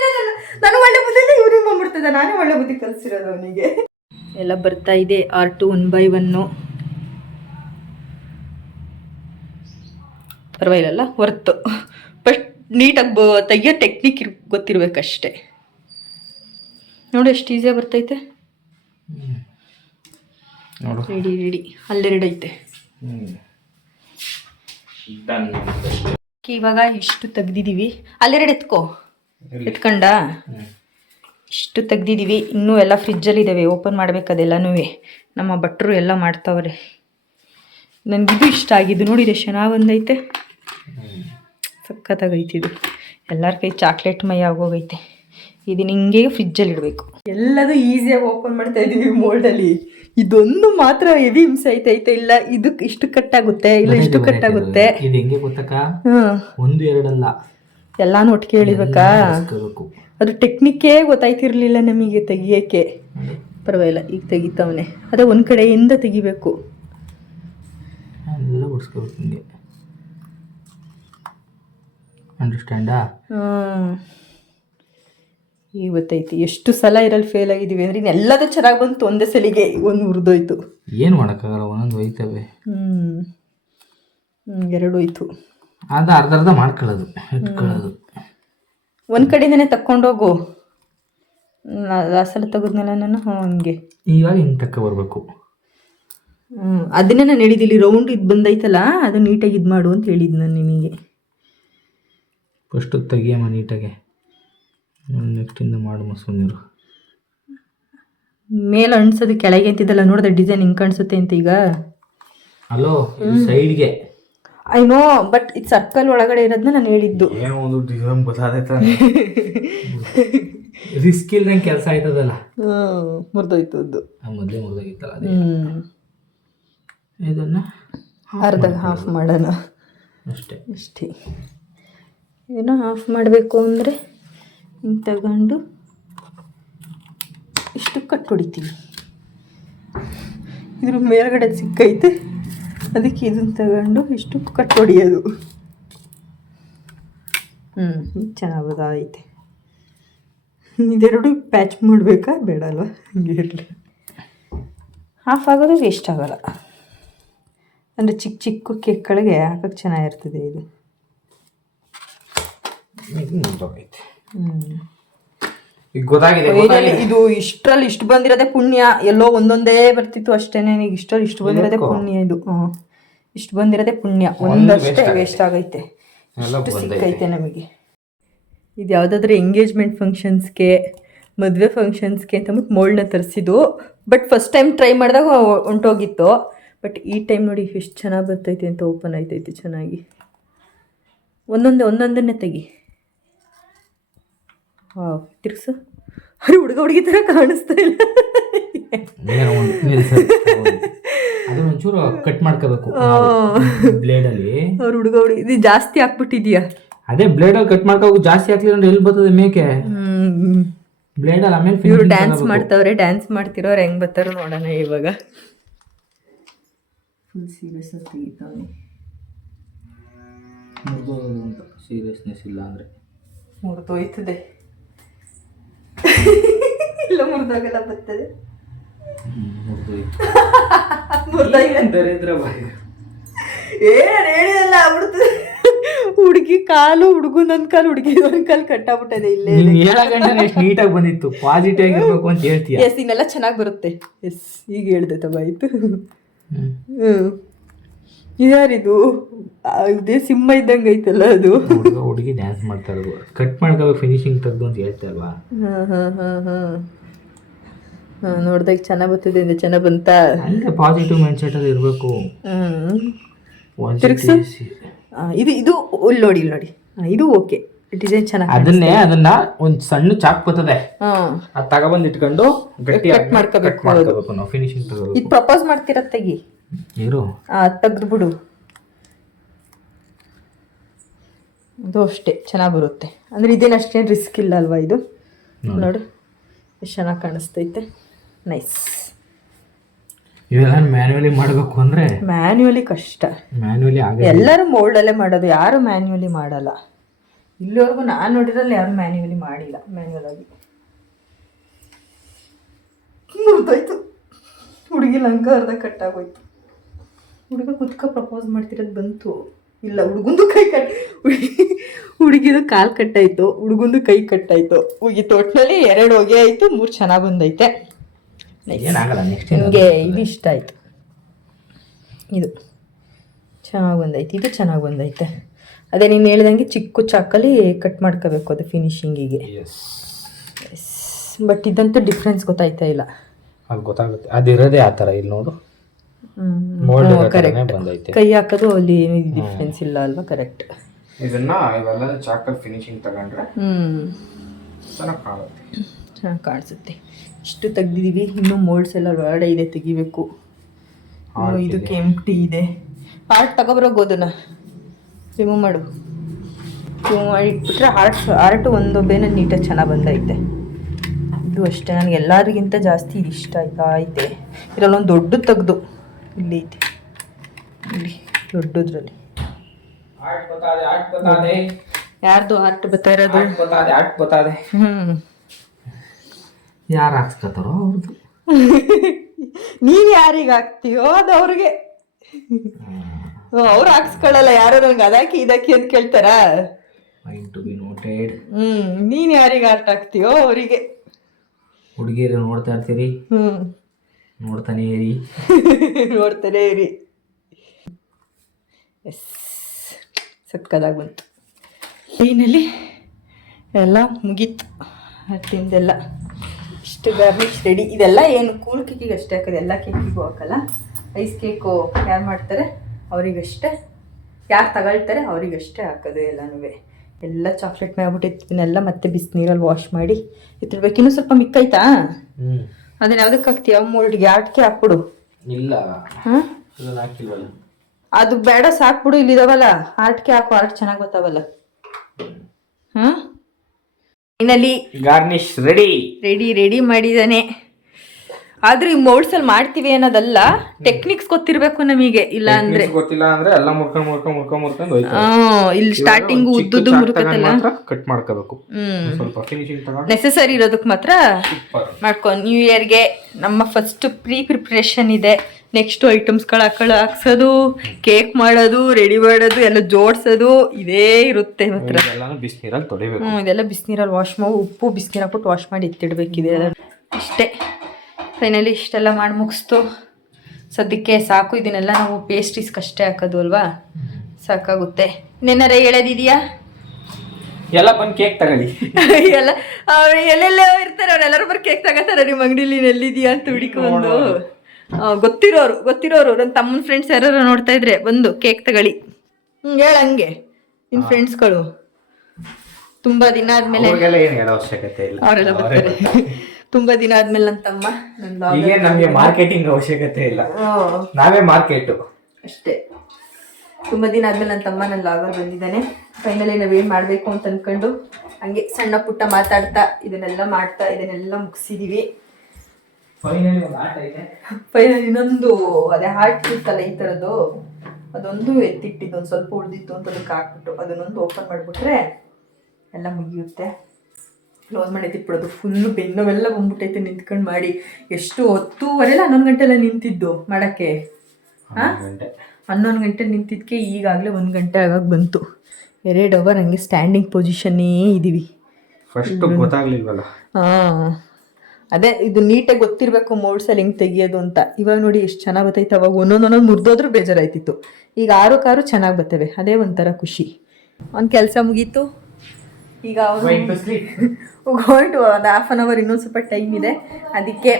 ನಾನು ಒಳ್ಳೆ ಬುದ್ಧಿಯಿಂದ ಇವ್ರಿಗೆ ಬಂದ್ಬಿಡ್ತದೆ ನಾನೇ ಒಳ್ಳೆ ಬುದ್ಧಿ ಕಲಿಸಿರೋದು ಅವನಿಗೆ. ಎಲ್ಲ ಬರ್ತಾ ಇದೆ are to one by one ಪರವಾಗಿಲ್ಲ ಹೊರ್ತು. ಬಟ್ ನೀಟಾಗಿ ಬ ತೆಗಿಯೋ ಟೆಕ್ನಿಕ್ ಇರ್ ಗೊತ್ತಿರ್ಬೇಕಷ್ಟೇ. ನೋಡಿ ಎಷ್ಟು ಈಸಿಯಾಗಿ ಬರ್ತೈತೆ. ನೋಡು. ರೆಡಿ ರೆಡಿ ಅಲ್ಲೆರಡು ಐತೆ ಇವಾಗ ಇಷ್ಟು ತೆಗ್ದಿದ್ದೀವಿ ಅಲ್ಲೆರಡು ಎತ್ಕೋ. ಎತ್ಕಂಡ ಇಷ್ಟು ತೆಗ್ದಿದ್ದೀವಿ ಇನ್ನೂ ಎಲ್ಲ ಫ್ರಿಜ್ಜಲ್ಲಿ ಇದ್ದಾವೆ ಓಪನ್ ಮಾಡಬೇಕದೆಲ್ಲನೂ ನಮ್ಮ ಭಟ್ರು ಎಲ್ಲ ಮಾಡ್ತಾವ್ರೆ. ನನಗಿದು ಇಷ್ಟ ಆಗಿದ್ದು. ನೋಡಿದೆ ಚೆನ್ನಾಗಿ ಬಂದೈತೆ. ಸಖತ್ತಾಗೈತೆ ಇದು. ಎಲ್ಲರ ಕೈ ಚಾಕ್ಲೇಟ್ ಮೈ ಆಗೋಗೈತೆ. ಇದನ್ನ ಹಿಂಗೆ ಫ್ರಿಜ್ಜಲ್ಲಿ ಇಡಬೇಕು. ಎಲ್ಲದು ಈಸಿಯಾಗಿ ಓಪನ್ ಮಾಡ್ತಾ ಇದ್ದೀವಿ ಮೋಲ್ಡಲ್ಲಿ ಇದೊಂದು ಮಾತ್ರ ಹೆವಿ ಹಿಂಸೆ ಐತೈತೆ ಇಲ್ಲ ಇದಕ್ಕೆ ಇಷ್ಟು ಕಟ್ಟಾಗುತ್ತೆ ಇಲ್ಲ ಇಷ್ಟು ಕಟ್ಟಾಗುತ್ತೆ ಇದು ಹೆಂಗೆ ಗೊತ್ತಕ್ಕ? ಒಂದು ಎರಡಲ್ಲ. ಎಲ್ಲಾನು ಒಟ್ಟಿಗೆ ಹೇಳಿಬೇಕಾ ಇಸ್ಕೋಬೇಕು. ಅದು ಟೆಕ್ನಿಕ್ಕೇ ಗೊತ್ತಾಯ್ತಿರ್ಲಿಲ್ಲ ನಮಗೆ ತೆಗಿಯೋಕ್ಕೆ. ಪರವಾಗಿಲ್ಲ ಈಗ ತೆಗಿತಾವನೆ. ಅದೇ ಒಂದು ಕಡೆಯಿಂದ ತೆಗಿಬೇಕು. ಎಲ್ಲ ಬಿಡಿಸ್ಕೋಬೇಕು ಹಿಂಗೆ. ಅಂಡರ್ಸ್ಟ್ಯಾಂಡಾ. ಈಗ ಗೊತ್ತೈತಿ ಎಷ್ಟು ಸಲ ಇರಲ್ಲಿ ಫೇಲ್ ಆಗಿದ್ದೀವಿ ಅಂದ್ರೆ ಇನ್ನೆಲ್ಲದೂ ಚೆನ್ನಾಗಿ ಬಂತು ಒಂದೇ ಸಲಿಗೆ ಒಂದು ಹುರಿದೋಯ್ತು ಏನು ಮಾಡೋಕ್ಕಾಗಲ್ಲ ಒಂದೊಂದು ಹೋಯ್ತವೆ. ಹ್ಞೂ ಎರಡು ಹೋಯ್ತು ಅದು ಅರ್ಧ ಅರ್ಧ ಮಾಡ್ಕೊಳ್ಳೋದು ಇಟ್ಕೊಳ್ಳೋದು ಒಂದ್ ಕಡೆಯಿಂದನೇ ತಕೊಂಡೋಗು ಲಾಸಲ್ಲಿ ತೆಗೆದ್ನಲ್ಲ ನಾನು? ಹಂಗೆ. ಇವಾಗ ಹಿಂಗೆ ತಕ್ಕ ಬರಬೇಕು ಅದನ್ನೇ ನಾನು ಹೇಳಿದ್ದು ಇಲ್ಲಿ ರೌಂಡ್ ಇದು ಬಂದೈತಲ್ಲ ಅದು ನೀಟಾಗಿ ಇದು ಮಾಡು ಅಂತ ಹೇಳಿದ್ದು ನಾನು ನಿಮಗೆ ಫಸ್ಟು ತೆಗಿಯಮ್ಮ ನೀಟಾಗೆ. ನೆಕ್ಸ್ಟಿಂದ ಮಾಡು ಮಸೂನಿರು ಮೇಲೆ ಅಣ್ಸೋದು ಕೆಳಗೆ ಅಂತಿದ್ದಲ್ಲ ನೋಡಿದ್ರೆ ಡಿಸೈನ್ ಹಿಂಗೆ ಕಾಣಿಸುತ್ತೆ ಅಂತ ಈಗ. ಹಲೋ ಸೈಡ್ಗೆ ಐ ನೋ ಬಟ್ ಇದು ಸರ್ಕಲ್ ಒಳಗಡೆ ಇರೋದನ್ನ ನಾನು ಹೇಳಿದ್ದು. ಏನೋ ಒಂದು ಡಿಸೈನ್ ಗೊತ್ತಾದೈತ ರಿಸ್ಕ್ ಇಲ್ದಂಗೆ ಕೆಲಸ ಆಯ್ತದಲ್ಲ? ಮುರಿದೋಯ್ತು ಅದು ಆ ಮೊದಲೇ ಮುರಿದೋಗಿತ್ತಲ್ಲ ಇದನ್ನ ಅರ್ಧ ಹಾಫ್ ಮಾಡೋಣ. ಅಷ್ಟೇ. ಅಷ್ಟೇ. ಏನೋ ಹಾಫ್ ಮಾಡಬೇಕು ಅಂದರೆ ಹಿಂಗೆ ತಗೊಂಡು ಇಷ್ಟು ಕಟ್ ಹೊಡಿತೀವಿ ಇದ್ರ ಮೇಲ್ಗಡೆ ಸಿಕ್ಕೈತೆ. ಅದಕ್ಕೆ ಇದನ್ನು ತಗೊಂಡು ಇಷ್ಟು ಕಟ್ ಹೊಡಿಯೋದು. ಹ್ಞೂ ಚೆನ್ನಾಗಿ ಗೊತ್ತಾಗೈತೆ ಇದೆರಡು ಪ್ಯಾಚ್ ಮಾಡಬೇಕಾ? ಬೇಡಲ್ವ ಹಂಗೆ ಇರಲಿ. ಹಾಫ್ ಆಗೋದು ವೇಸ್ಟ್ ಆಗೋಲ್ಲ. ಅಂದರೆ ಚಿಕ್ಕ ಚಿಕ್ಕ ಕೇಕ್ಗಳಿಗೆ ಹಾಕೋಕ್ಕೆ ಚೆನ್ನಾಗಿರ್ತದೆ ಇದು. ಹ್ಞೂ. ಈಗ ಗೊತ್ತಾಗಿದೆ ಇದು ಇಷ್ಟರಲ್ಲಿ ಇಷ್ಟು ಬಂದಿರೋದೇ ಪುಣ್ಯ ಎಲ್ಲೋ ಒಂದೊಂದೇ ಬರ್ತಿತ್ತು ಅಷ್ಟೇನೆ ಈಗ ಇಷ್ಟರಲ್ಲಿ ಇಷ್ಟು ಬಂದಿರೋದೆ ಪುಣ್ಯ ಇದು. ಹ್ಮ್. ಇಷ್ಟು ಬಂದಿರೋದೇ ಪುಣ್ಯ. ಒಂದಷ್ಟೇ ವೇಸ್ಟ್ ಆಗೈತೆ. ಎಲ್ಲ ಇಷ್ಟು ಸಿಕ್ಕೈತೆ ನಮಗೆ. ಇದು ಯಾವುದಾದ್ರೂ ಎಂಗೇಜ್ಮೆಂಟ್ ಫಂಕ್ಷನ್ಸ್ಗೆ ಮದುವೆ ಫಂಕ್ಷನ್ಸ್ಗೆ ಅಂತಂದ್ಬಿಟ್ಟು ಮೋಲ್ಡ್ನ ತರಿಸಿದ್ದು. ಬಟ್ ಫಸ್ಟ್ ಟೈಮ್ ಟ್ರೈ ಮಾಡಿದಾಗ ಹೊಂಟೋಗಿತ್ತು ಬಟ್ ಈ ಟೈಮ್ ನೋಡಿ ಎಷ್ಟು ಚೆನ್ನಾಗಿ ಬರ್ತೈತೆ ಅಂತ ಓಪನ್ ಆಯ್ತೈತೆ ಚೆನ್ನಾಗಿ. ಒಂದೊಂದೇ ಒಂದೊಂದನ್ನೇ ತೆಗಿ. ತಿರ್ಗ್ಸು. ಅರೆ ಹುಡುಗ ಹುಡುಗಿ ಥರ ಕಾಣಿಸ್ತಾ ಇಲ್ಲ. ಏನೋ ಒಂದು ನಿಲ್ಸು. ಹೌದು. ಅದನ್ನ ಒಂಚೂರು ಕಟ್ ಮಾಡ್ಕೋಬೇಕು ಬ್ಲೇಡಲ್ಲಿ ಅವ್ರು ಹುಡುಗ ಹುಡುಗಿ ಇದು ಜಾಸ್ತಿ ಹಾಕ್ಬಿಟ್ಟಿದ್ಯಾ? ಅದೇ ಬ್ಲೇಡಲ್ಲಿ ಕಟ್ ಮಾಡ್ಕೋಬೇಕು ಜಾಸ್ತಿ ಹಾಕ್ಲಿಲ್ಲ ಅಂದ್ರೆ ಎಲ್ಲಿ ಬರ್ತದೆ ಮೇಕೆ? ಹ್ಮ್. ಬ್ಲೇಡಲ್ಲಿ ಆಮೇಲೆ ಇವ್ರು finishing ಡ್ಯಾನ್ಸ್ ತಗೋಬೇಕು. ಮಾಡ್ತಾವ್ರೆ ಡ್ಯಾನ್ಸ್ ಮಾಡ್ತಿರೋರು ಹೆಂಗ್ ಬರ್ತಾರೋ ನೋಡೋಣ ಇವಾಗ. ಫುಲ್ ಸೀರಿಯಸ್ ಆಗಿ ತೆಗಿತಾವೆ ಮುರ್ದೋಗೋದು ಅಂತ. ಸೀರಿಯಸ್ನೆಸ್ ಇಲ್ಲ ಅಂದ್ರೆ. ಮುರಿದೋಯ್ತದೆ. ಇಲ್ಲ ಮುರಿದಾಗೆಲ್ಲ ಬರ್ತದೆ. ದರಿದ್ರ ಏನ್ ಹೇಳಿದಲ್ಲ ಆಗ್ಬಿಡ್ತದೆ ಹುಡುಗಿ ಕಾಲು ಹುಡುಗು ಒಂದ್ ಕಾಲು ಹುಡುಗಿ ಒಂದ್ ಕಾಲು ಕಟ್ಟಾಗ್ಬಿಟ್ಟದೆ ಇಲ್ಲೇ ಎಷ್ಟು ನೀಟಾಗಿ ಬಂದಿತ್ತು. ಪಾಸಿಟಿವ್ ಆಗಿರ್ಬೇಕು ಅಂತ ಹೇಳ್ತೀಯ? ಎಸ್ ಇನ್ನೆಲ್ಲ ಚೆನ್ನಾಗಿ ಬರುತ್ತೆ. ಎಸ್ ಈಗ ಹೇಳ್ದೆ ತಗಾಯ್ತು. ಹ್ಮ್. ಆ, ಇದೇ ಸಿಂಹ ಇದ್ದಂಗೆ ಐತಲ್ಲ ಅದು. ಹುಡುಗ ಹುಡುಗಿ ಡ್ಯಾನ್ಸ್ ಮಾಡ್ತಾ ಇರೋದು. ಕಟ್ ಮಾಡ್ಕೋಬೇಕು ಫಿನಿಶಿಂಗ್ ತೆಗ್ದು ಅಂತ ಹೇಳ್ತಾ ಅಲ್ವಾ ಹಾಂ ಹಾಂ ಹಾಂ ಹಾಂ. ಹಾ ನೋಡ್ದಾಗ ಚೆನ್ನಾಗಿ ಬರ್ತದೆ ಅಂದ್ರೆ ಚೆನ್ನಾಗಿ ಬಂತ? ಹಂಗೆ ಪಾಸಿಟಿವ್ ಮೈಂಡ್ ಸೆಟ್ ಅಲ್ಲಿ ಇರಬೇಕು. ಹ್ಮ್. ಇದು ಇದು ಇಲ್ಲಿ ನೋಡಿ ಇಲ್ಲಿ ನೋಡಿ. ಇದು ಓಕೆ. ಡಿಸೈನ್ ಚೆನ್ನಾಗಿ ಅದನ್ನೇ ಅದನ್ನ ಒಂದ್ ಸಣ್ಣ ಚಾಕ್ ಬರ್ತದೆ. ಹಾ. ಅದ್ ತಗೊಬಂದ್ ಇಟ್ಕೊಂಡು ಗಟ್ಟಿ ಕಟ್ ಮಾಡ್ಕೋಬೇಕು, ಕಟ್ ಮಾಡ್ಕೋಬೇಕು ನಾವು. ಫಿನಿಶಿಂಗ್ ತಗೋಬೇಕು. ಇದು ಪ್ರಪೋಸ್ ಮಾಡ್ತಿರ ತೆಗಿ? ಇರು ಆ ತೆಗ್ದು ಬಿಡು ಅದು ಅಷ್ಟೇ ಚೆನ್ನಾಗಿ ಬರುತ್ತೆ. ಅಂದ್ರೆ ಇದೇನು ಅಷ್ಟೇನು ರಿಸ್ಕ್ ಇಲ್ಲ ಅಲ್ವಾ ಇದು? ನೋಡು. ಎಷ್ಟು ಚೆನ್ನಾಗಿ ಕಾಣಿಸ್ತೈತೆ. ನೈಸ್ ಇವೆಲ್ಲ ಮ್ಯಾನ್ಯುವಲಿ ಮಾಡಬೇಕು ಅಂದ್ರೆ ಮ್ಯಾನ್ಯುವಲಿ ಕಷ್ಟ. ಮ್ಯಾನ್ಯುವಲಿ ಆಗ ಎಲ್ಲರೂ ಮೋಲ್ಡಲ್ಲೇ ಮಾಡೋದು ಯಾರು ಮ್ಯಾನ್ಯುವಲಿ ಮಾಡಲ್ಲ. ಇಲ್ಲಿವರೆಗೂ ನಾನು ನೋಡಿರಲ್ಲ ಯಾರು ಮ್ಯಾನ್ಯುವಲಿ ಮಾಡಿಲ್ಲ ಮ್ಯಾನ್ಯುವಲ್ ಆಗಿ. ಮುರಿದೋಯ್ತು. ಹುಡುಗಿ ಲಂಗ ಅರ್ಧ ಕಟ್ಟಾಗೋಯ್ತು ಹುಡುಗ ಕುತ್ಕ ಪ್ರಪೋಸ್ ಮಾಡ್ತಿರೋದು ಬಂತು. ಇಲ್ಲ ಹುಡುಗಂದು ಕೈ ಕಟ್ ಹುಡುಗಿದು ಕಾಲು ಕಟ್ಟಾಯ್ತು ಹುಡುಗಂದು ಕೈ ಕಟ್ಟಾಯ್ತು. ಹುಗಿ ಒಟ್ಟಿನಲ್ಲಿ ಎರಡು ಹೊಗೆ ಆಯ್ತು ಮೂರು ಚೆನ್ನಾಗಿ ಬಂದೈತೆ. ಏನಾಗಲ್ಲ ನೆಕ್ಸ್ಟ್ ನಿಮಗೆ ಇದು ಇಷ್ಟ ಆಯ್ತು. ಇದು. ಚೆನ್ನಾಗಿ ಬಂದೈತೆ ಇದು ಚೆನ್ನಾಗಿ ಬಂದೈತೆ. ಅದೇ ನೀನು ಹೇಳ್ದಂಗೆ ಚಿಕ್ಕ ಚಾಕಲ್ಲಿ ಕಟ್ ಮಾಡ್ಕೋಬೇಕು ಅದು ಫಿನಿಶಿಂಗಿಗೆ ಬಟ್ ಇದಂತೂ ಡಿಫ್ರೆನ್ಸ್ ಗೊತ್ತಾಯ್ತಾ ಇಲ್ಲ. ಅದು ಗೊತ್ತಾಗುತ್ತೆ. ಅದಿರೋದೇ ಆ ಥರ ಇಲ್ಲಿ ನೋಡು. ಕರೆಕ್ಟ್ ಬಂದೈತೆ. ಕೈ ಹಾಕೋದು ಅಲ್ಲಿ ಏನು ಡಿಫ್ರೆನ್ಸ್ ಇಲ್ಲ ಅಲ್ವಾ? ಕರೆಕ್ಟ್ ಇದನ್ನ ಇವೆಲ್ಲ ಚಾಕಲ್ ಫಿನಿಶಿಂಗ್ ತಗೊಂಡ್ರೆ ಹ್ಞೂ ಚೆನ್ನಾಗಿ ಕಾಣುತ್ತೆ. ಚೆನ್ನಾಗಿ ಕಾಣಿಸುತ್ತೆ. ಇಷ್ಟು ತೆಗ್ದಿದ್ದೀವಿ ಇನ್ನೂ ಮೋಲ್ಡ್ಸ್ ಎಲ್ಲ ಒಳಗಡೆ ಇದೆ ತೆಗಿಬೇಕು. ಇದಕ್ಕೆ ಎಂಟಿ ಇದೆ ಹಾರ್ಟ್ ತಗೊಬರೋಗು ಅದನ್ನ ರಿಮೂವ್ ಮಾಡು. ರಿಮೂವ್ ಮಾಡಿ ಇಟ್ಬಿಟ್ರೆ ಹಾರ್ಟ್ ಹಾರ್ಟ್ ಒಂದು ಬೇನ ನೀಟಾಗಿ ಚೆನ್ನಾಗಿ ಬಂದೈತೆ. ಇದು ಅಷ್ಟೇ. ನನಗೆ ಎಲ್ಲರಿಗಿಂತ ಜಾಸ್ತಿ ಇದು ಇಷ್ಟ ಆಯ್ತಾ ಐತೆ ಇದರಲ್ಲೊಂದು ದೊಡ್ಡದು ತೆಗ್ದು. ಇಲ್ಲಿ ಐತಿ ಇಲ್ಲಿ ದೊಡ್ಡದ್ರಲ್ಲಿ ಯಾರ್ದು ಆರ್ಟ್ ಬರ್ತಾ ಇರೋದು? ಹ್ಞೂ ಯಾರು ಹಾಕ್ಸ್ಕೊತಾರೋ ಅವ್ರದ್ದು ನೀನು ಯಾರಿಗೆ ಹಾಕ್ತೀಯೋ ಅದು ಅವ್ರಿಗೆ. ಅವ್ರು ಹಾಕ್ಸ್ಕೊಳ್ಳಲ್ಲ ಯಾರೋ ನಂಗೆ ಅದಾಕಿ ಇದಾಕಿ ಅಂತ ಕೇಳ್ತಾರ? Mind to be noted hmm ನೀನ್ ಯಾರಿಗೆ ಆರ್ಟ್ ಹಾಕ್ತೀಯೋ ಅವರಿಗೆ. ಹುಡುಗಿರು ನೋಡ್ತಾ ಇರ್ತೀರಿ. ಹ್ಮ್. ನೋಡ್ತಾನೆ ಇರಿ. ನೋಡ್ತಾನೆ ಇರಿ. ಎಸ್ ಸಕ್ಕದಾಗಿ ಬಂತು. ಏನಲ್ಲಿ ಎಲ್ಲ ಮುಗೀತು. ತಿಂದೆಲ್ಲ ಇಷ್ಟು ಗಾರ್ನಿಶ್ ರೆಡಿ ಇದೆಲ್ಲ ಏನು ಕೂಲ್ ಕೇಕಿಗೆ ಅಷ್ಟೇ ಹಾಕೋದು. ಎಲ್ಲ ಕೇಕಿಗೂ ಹಾಕಲ್ಲ. ಐಸ್ ಕೇಕು ಯಾರು ಮಾಡ್ತಾರೆ? ಅವರಿಗಷ್ಟೇ. ಯಾರು ತಗೊಳ್ತಾರೆ? ಅವರಿಗಷ್ಟೇ ಹಾಕೋದು ಎಲ್ಲನೂ. ಎಲ್ಲ ಚಾಕ್ಲೇಟ್ ಮಾಡ್ಬಿಟ್ಟಿತ್ತು ಇದನ್ನೆಲ್ಲ ಮತ್ತೆ ಬಿಸಿನೀರಲ್ಲಿ ವಾಶ್ ಮಾಡಿ ಇತ್ತಿರ್ಬೇಕು ಇನ್ನೂ ಸ್ವಲ್ಪ ಮಿಕ್ಕೈತಾ ಅದನ್ನ ಯಾವ್ದಕ್ಕೆ ಹಾಕ್ತೀಯ? ಮೋಲ್ಡ್ಗೆ ಆಟ್ಕೆ ಹಾಕ್ಬಿಡು. ಇಲ್ಲ. ಹಾಕಿಲ್ವಲ್ಲ. ಅದು ಬೇಡ ಸಾಕ್ಬಿಡು ಇಲ್ಲಿದಾವಲ್ಲ. ಆಟ್ಕೆ ಹಾಕು ಆರ್ಟ್ ಚೆನ್ನಾಗಿ ಗೊತ್ತಾವಲ್ಲ ಹ್ಮ್? Finally garnish ready. Ready ready ಮಾಡಿದ್ದಾನೆ. ಆದ್ರೆ ಈ ಮೌಲ್ಸಲ್ಲಿ ಮಾಡ್ತೀವಿ ಅನ್ನೋದಲ್ಲ ಟೆಕ್ನಿಕ್ಸ್ ಗೊತ್ತಿರಬೇಕು ನಮಗೆ ಇಲ್ಲ ಅಂದ್ರೆ. ಗೊತ್ತಿಲ್ಲ ಅಂದ್ರೆ ಎಲ್ಲ ಮುರ್ಕೊಂಡ್ ಮುರ್ಕೊಂಡ್ ಮುರ್ಕೊಂಡ್ ಮುರ್ಕೊಂಡ್ ಹೋಯ್ತು ಇಲ್ಲಿ ಸ್ಟಾರ್ಟಿಂಗ್ ಉದ್ದುದ್ದು ಮುರುಕತ್ತಲ್ಲ. ಕಟ್ ಮಾಡ್ಕೋಬೇಕು. ಸ್ವಲ್ಪ ಫಿನಿಶಿಂಗ್ ತಗೊಂಡು. ನೆಸೆಸರಿ ಇರೋದಕ್ಕೆ ಮಾತ್ರ ಮಾಡ್ಕೊಂಡು ಮಾಡ್ಕೊ ನ್ಯೂ ಇಯರ್ಗೆ ನಮ್ಮ ಫಸ್ಟ್ ಪ್ರೀ ಪ್ರಿಪ್ರೇಷನ್ ಇದೆ ನೆಕ್ಸ್ಟ್ ಐಟಮ್ಸ್ಗಳು ಹಾಕೊಳ್ಳೋ ಹಾಕ್ಸೋದು ಕೇಕ್ ಮಾಡೋದು ರೆಡಿ ಮಾಡೋದು ಎಲ್ಲ ಜೋಡಿಸೋದು ಇದೇ ಇರುತ್ತೆ ಮಾತ್ರ. ಬಿಸಿನೀರಲ್ಲಿ ತೊಳಿಬೇಕು. ಇದೆಲ್ಲ ಬಿಸಿನೀರಲ್ಲಿ ವಾಶ್ ಮಾಡಿ ಉಪ್ಪು ಬಿಸಿನೀರು ಹಾಕ್ಬಿಟ್ಟು ವಾಶ್ ಮಾಡಿ ಎತ್ತಿಡ್ಬೇಕಿದೆ ಇಷ್ಟೇ ಫೈನಲಿ ಇಷ್ಟೆಲ್ಲ ಮಾಡಿ ಮುಗಿಸ್ತು. ಸದ್ಯಕ್ಕೆ ಸಾಕು ಇದನ್ನೆಲ್ಲ ನಾವು ಪೇಸ್ಟ್ರೀಸ್ಗೆ ಹಾಕೋದು ಅಲ್ವಾ? ಸಾಕಾಗುತ್ತೆ. ಇನ್ನೇನಾರ ಹೇಳೋದಿದೆಯಾ ಎಲ್ಲ ಬಂದು ಕೇಕ್ ತಗೊಳ್ಳಿ. ಎಲ್ಲ ಅವ್ರು ಎಲ್ಲೆಲ್ಲ ಇರ್ತಾರೆ ಅವ್ರೆಲ್ಲರೂ ಬರ್ ಕೇಕ್ ತಗೋತಾರೆ ನಿಮ್ಮ ಅಂಗಡಿಲಿ ಎಲ್ಲಿದೆಯಾ ಅಂತ ಹುಡುಕೊಂಡು ಗೊತ್ತಿರೋರು ಗೊತ್ತಿರೋರು ನನ್ನ ತಮ್ಮನ ಫ್ರೆಂಡ್ಸ್ ಯಾರು ನೋಡ್ತಾ ಇದ್ರೆ ಬಂದು ಕೇಕ್ ತಗೊಳ್ಳಿ. ಹ್ಞೂ ಹೇಳ ಹಂಗೆ ನಿನ್ನ ಫ್ರೆಂಡ್ಸ್ಗಳು ತುಂಬಾ ದಿನ ಆದಮೇಲೆ ಅವರೆಲ್ಲ ಬರ್ತಾರೆ. ತುಂಬಾ ದಿನ ಆದ್ಮೇಲೆ ನನ್ನ ತಮ್ಮ ಈಗ ನಮ್ಗೆ ಮಾರ್ಕೆಟಿಂಗ್ ಅವಶ್ಯಕತೆ ಇಲ್ಲ. ನಾವೇ ಮಾರ್ಕೆಟ್ ಅಷ್ಟೇ. ತುಂಬಾ ದಿನ ಆದ್ಮೇಲೆ ನನ್ನ ತಮ್ಮ ನನ್ನ ಲಾಗರ್ ಬಂದಿದ್ದಾನೆ. ಫೈನಲಿ ನಾವೇನ್ ಮಾಡಬೇಕು ಅಂತ ಅನ್ಕೊಂಡು ಹಂಗೆ ಸಣ್ಣ ಪುಟ್ಟ ಮಾತಾಡ್ತಾ ಇದನ್ನೆಲ್ಲ ಮಾಡ್ತಾ ಇದನ್ನೆಲ್ಲ ಮುಗಿಸಿದೀವಿ. ಫೈನಲಿ ಒಂದು ಆಟ ಇದೆ ಫೈನಲ್ ಇನ್ನೊಂದು ಅದೇ ಹಾರ್ಟ್ ಇತ್ತಲ್ಲ ಈ ಥರದ್ದು ಅದೊಂದು ಎತ್ತಿಟ್ಟಿದ್ದು ಒಂದು ಸ್ವಲ್ಪ ಉಳಿದಿತ್ತು ಅಂತ ಅದಕ್ಕೆ ಹಾಕ್ಬಿಟ್ಟು ಅದನ್ನೊಂದು ಓಪನ್ ಮಾಡಿಬಿಟ್ರೆ ಎಲ್ಲ ಮುಗಿಯುತ್ತೆ. ಕ್ಲೋಸ್ ಮಾಡಿ ಎತ್ತಿಟ್ಬಿಡೋದು. ಫುಲ್ಲು ಬೆನ್ನವೆಲ್ಲ ಬಂದ್ಬಿಟ್ಟೈತೆ ನಿಂತ್ಕೊಂಡು ಮಾಡಿ. ಎಷ್ಟು ಹೊತ್ತೂವರೆಲ್ಲ ಹನ್ನೊಂದು ಗಂಟೆ ಎಲ್ಲ ನಿಂತಿದ್ದು ಮಾಡೋಕ್ಕೆ? ಹಾಂ? ಹನ್ನೊಂದು ಗಂಟೆ ನಿಂತಿದ್ದಕ್ಕೆ ಈಗಾಗಲೇ ಒಂದು ಗಂಟೆ ಆಗಾಗ ಬಂತು. ಎರಡು ಅವರ್ ಹಂಗೆ ಸ್ಟ್ಯಾಂಡಿಂಗ್ ಪೊಸಿಷನ್ನೇ ಇದ್ದೀವಿ ಫಸ್ಟ್ ಗೊತ್ತಾಗ್ಲಿಲ್ವಲ್ಲ? ಹಾಂ. ಅದೇ ಇದು ನೀಟಾಗಿ ಗೊತ್ತಿರಬೇಕು ಮೋಡ್ಸಲ್ಲಿ ಹೆಂಗೆ ತೆಗಿಯೋದು ಅಂತ. ಇವಾಗ ನೋಡಿ ಎಷ್ಟು ಚೆನ್ನಾಗಿ ಬರ್ತೈತೆ ಅವಾಗ ಒಂದೊಂದು ಒಂದೊಂದು ಮುರಿದೋದ್ರೂ ಬೇಜಾರಾಯ್ತಿತ್ತು. ಈಗ ಆರು ಕಾರು ಚೆನ್ನಾಗಿ ಬರ್ತವೆ ಅದೇ ಒಂಥರ ಖುಷಿ. ಒಂದು ಕೆಲಸ ಮುಗೀತು. ಈಗ ಅವನು ಟು ಒಂದು ಹಾಫ್ ಅನ್ ಅವರ್ ಇನ್ನೊಂದು ಸ್ವಲ್ಪ ಟೈಮ್ ಇದೆ. ಅದಕ್ಕೆ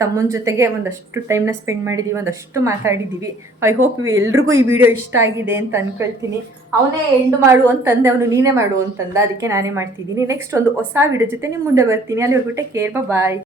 ತಮ್ಮನ ಜೊತೆಗೆ ಒಂದಷ್ಟು ಟೈಮ್ನ ಸ್ಪೆಂಡ್ ಮಾಡಿದ್ದೀವಿ ಒಂದಷ್ಟು ಮಾತಾಡಿದ್ದೀವಿ ಐ ಹೋಪ್ ಎಲ್ರಿಗೂ ಈ ವಿಡಿಯೋ ಇಷ್ಟ ಆಗಿದೆ ಅಂತ ಅನ್ಕೊಳ್ತೀನಿ. ಅವನೇ ಎಂಡು ಮಾಡು ಅಂತಂದೆ ಅವನು ನೀನೇ ಮಾಡು ಅಂತಂದ ಅದಕ್ಕೆ ನಾನೇ ಮಾಡ್ತಿದ್ದೀನಿ. ನೆಕ್ಸ್ಟ್ ಒಂದು ಹೊಸ ವಿಡಿಯೋ ಜೊತೆ ನಿಮ್ಮ ಮುಂದೆ ಬರ್ತೀನಿ. ಅಲ್ಲಿವರೆಗೂ ಟೇಕ್ ಕೇರ್ ಬಾಯ್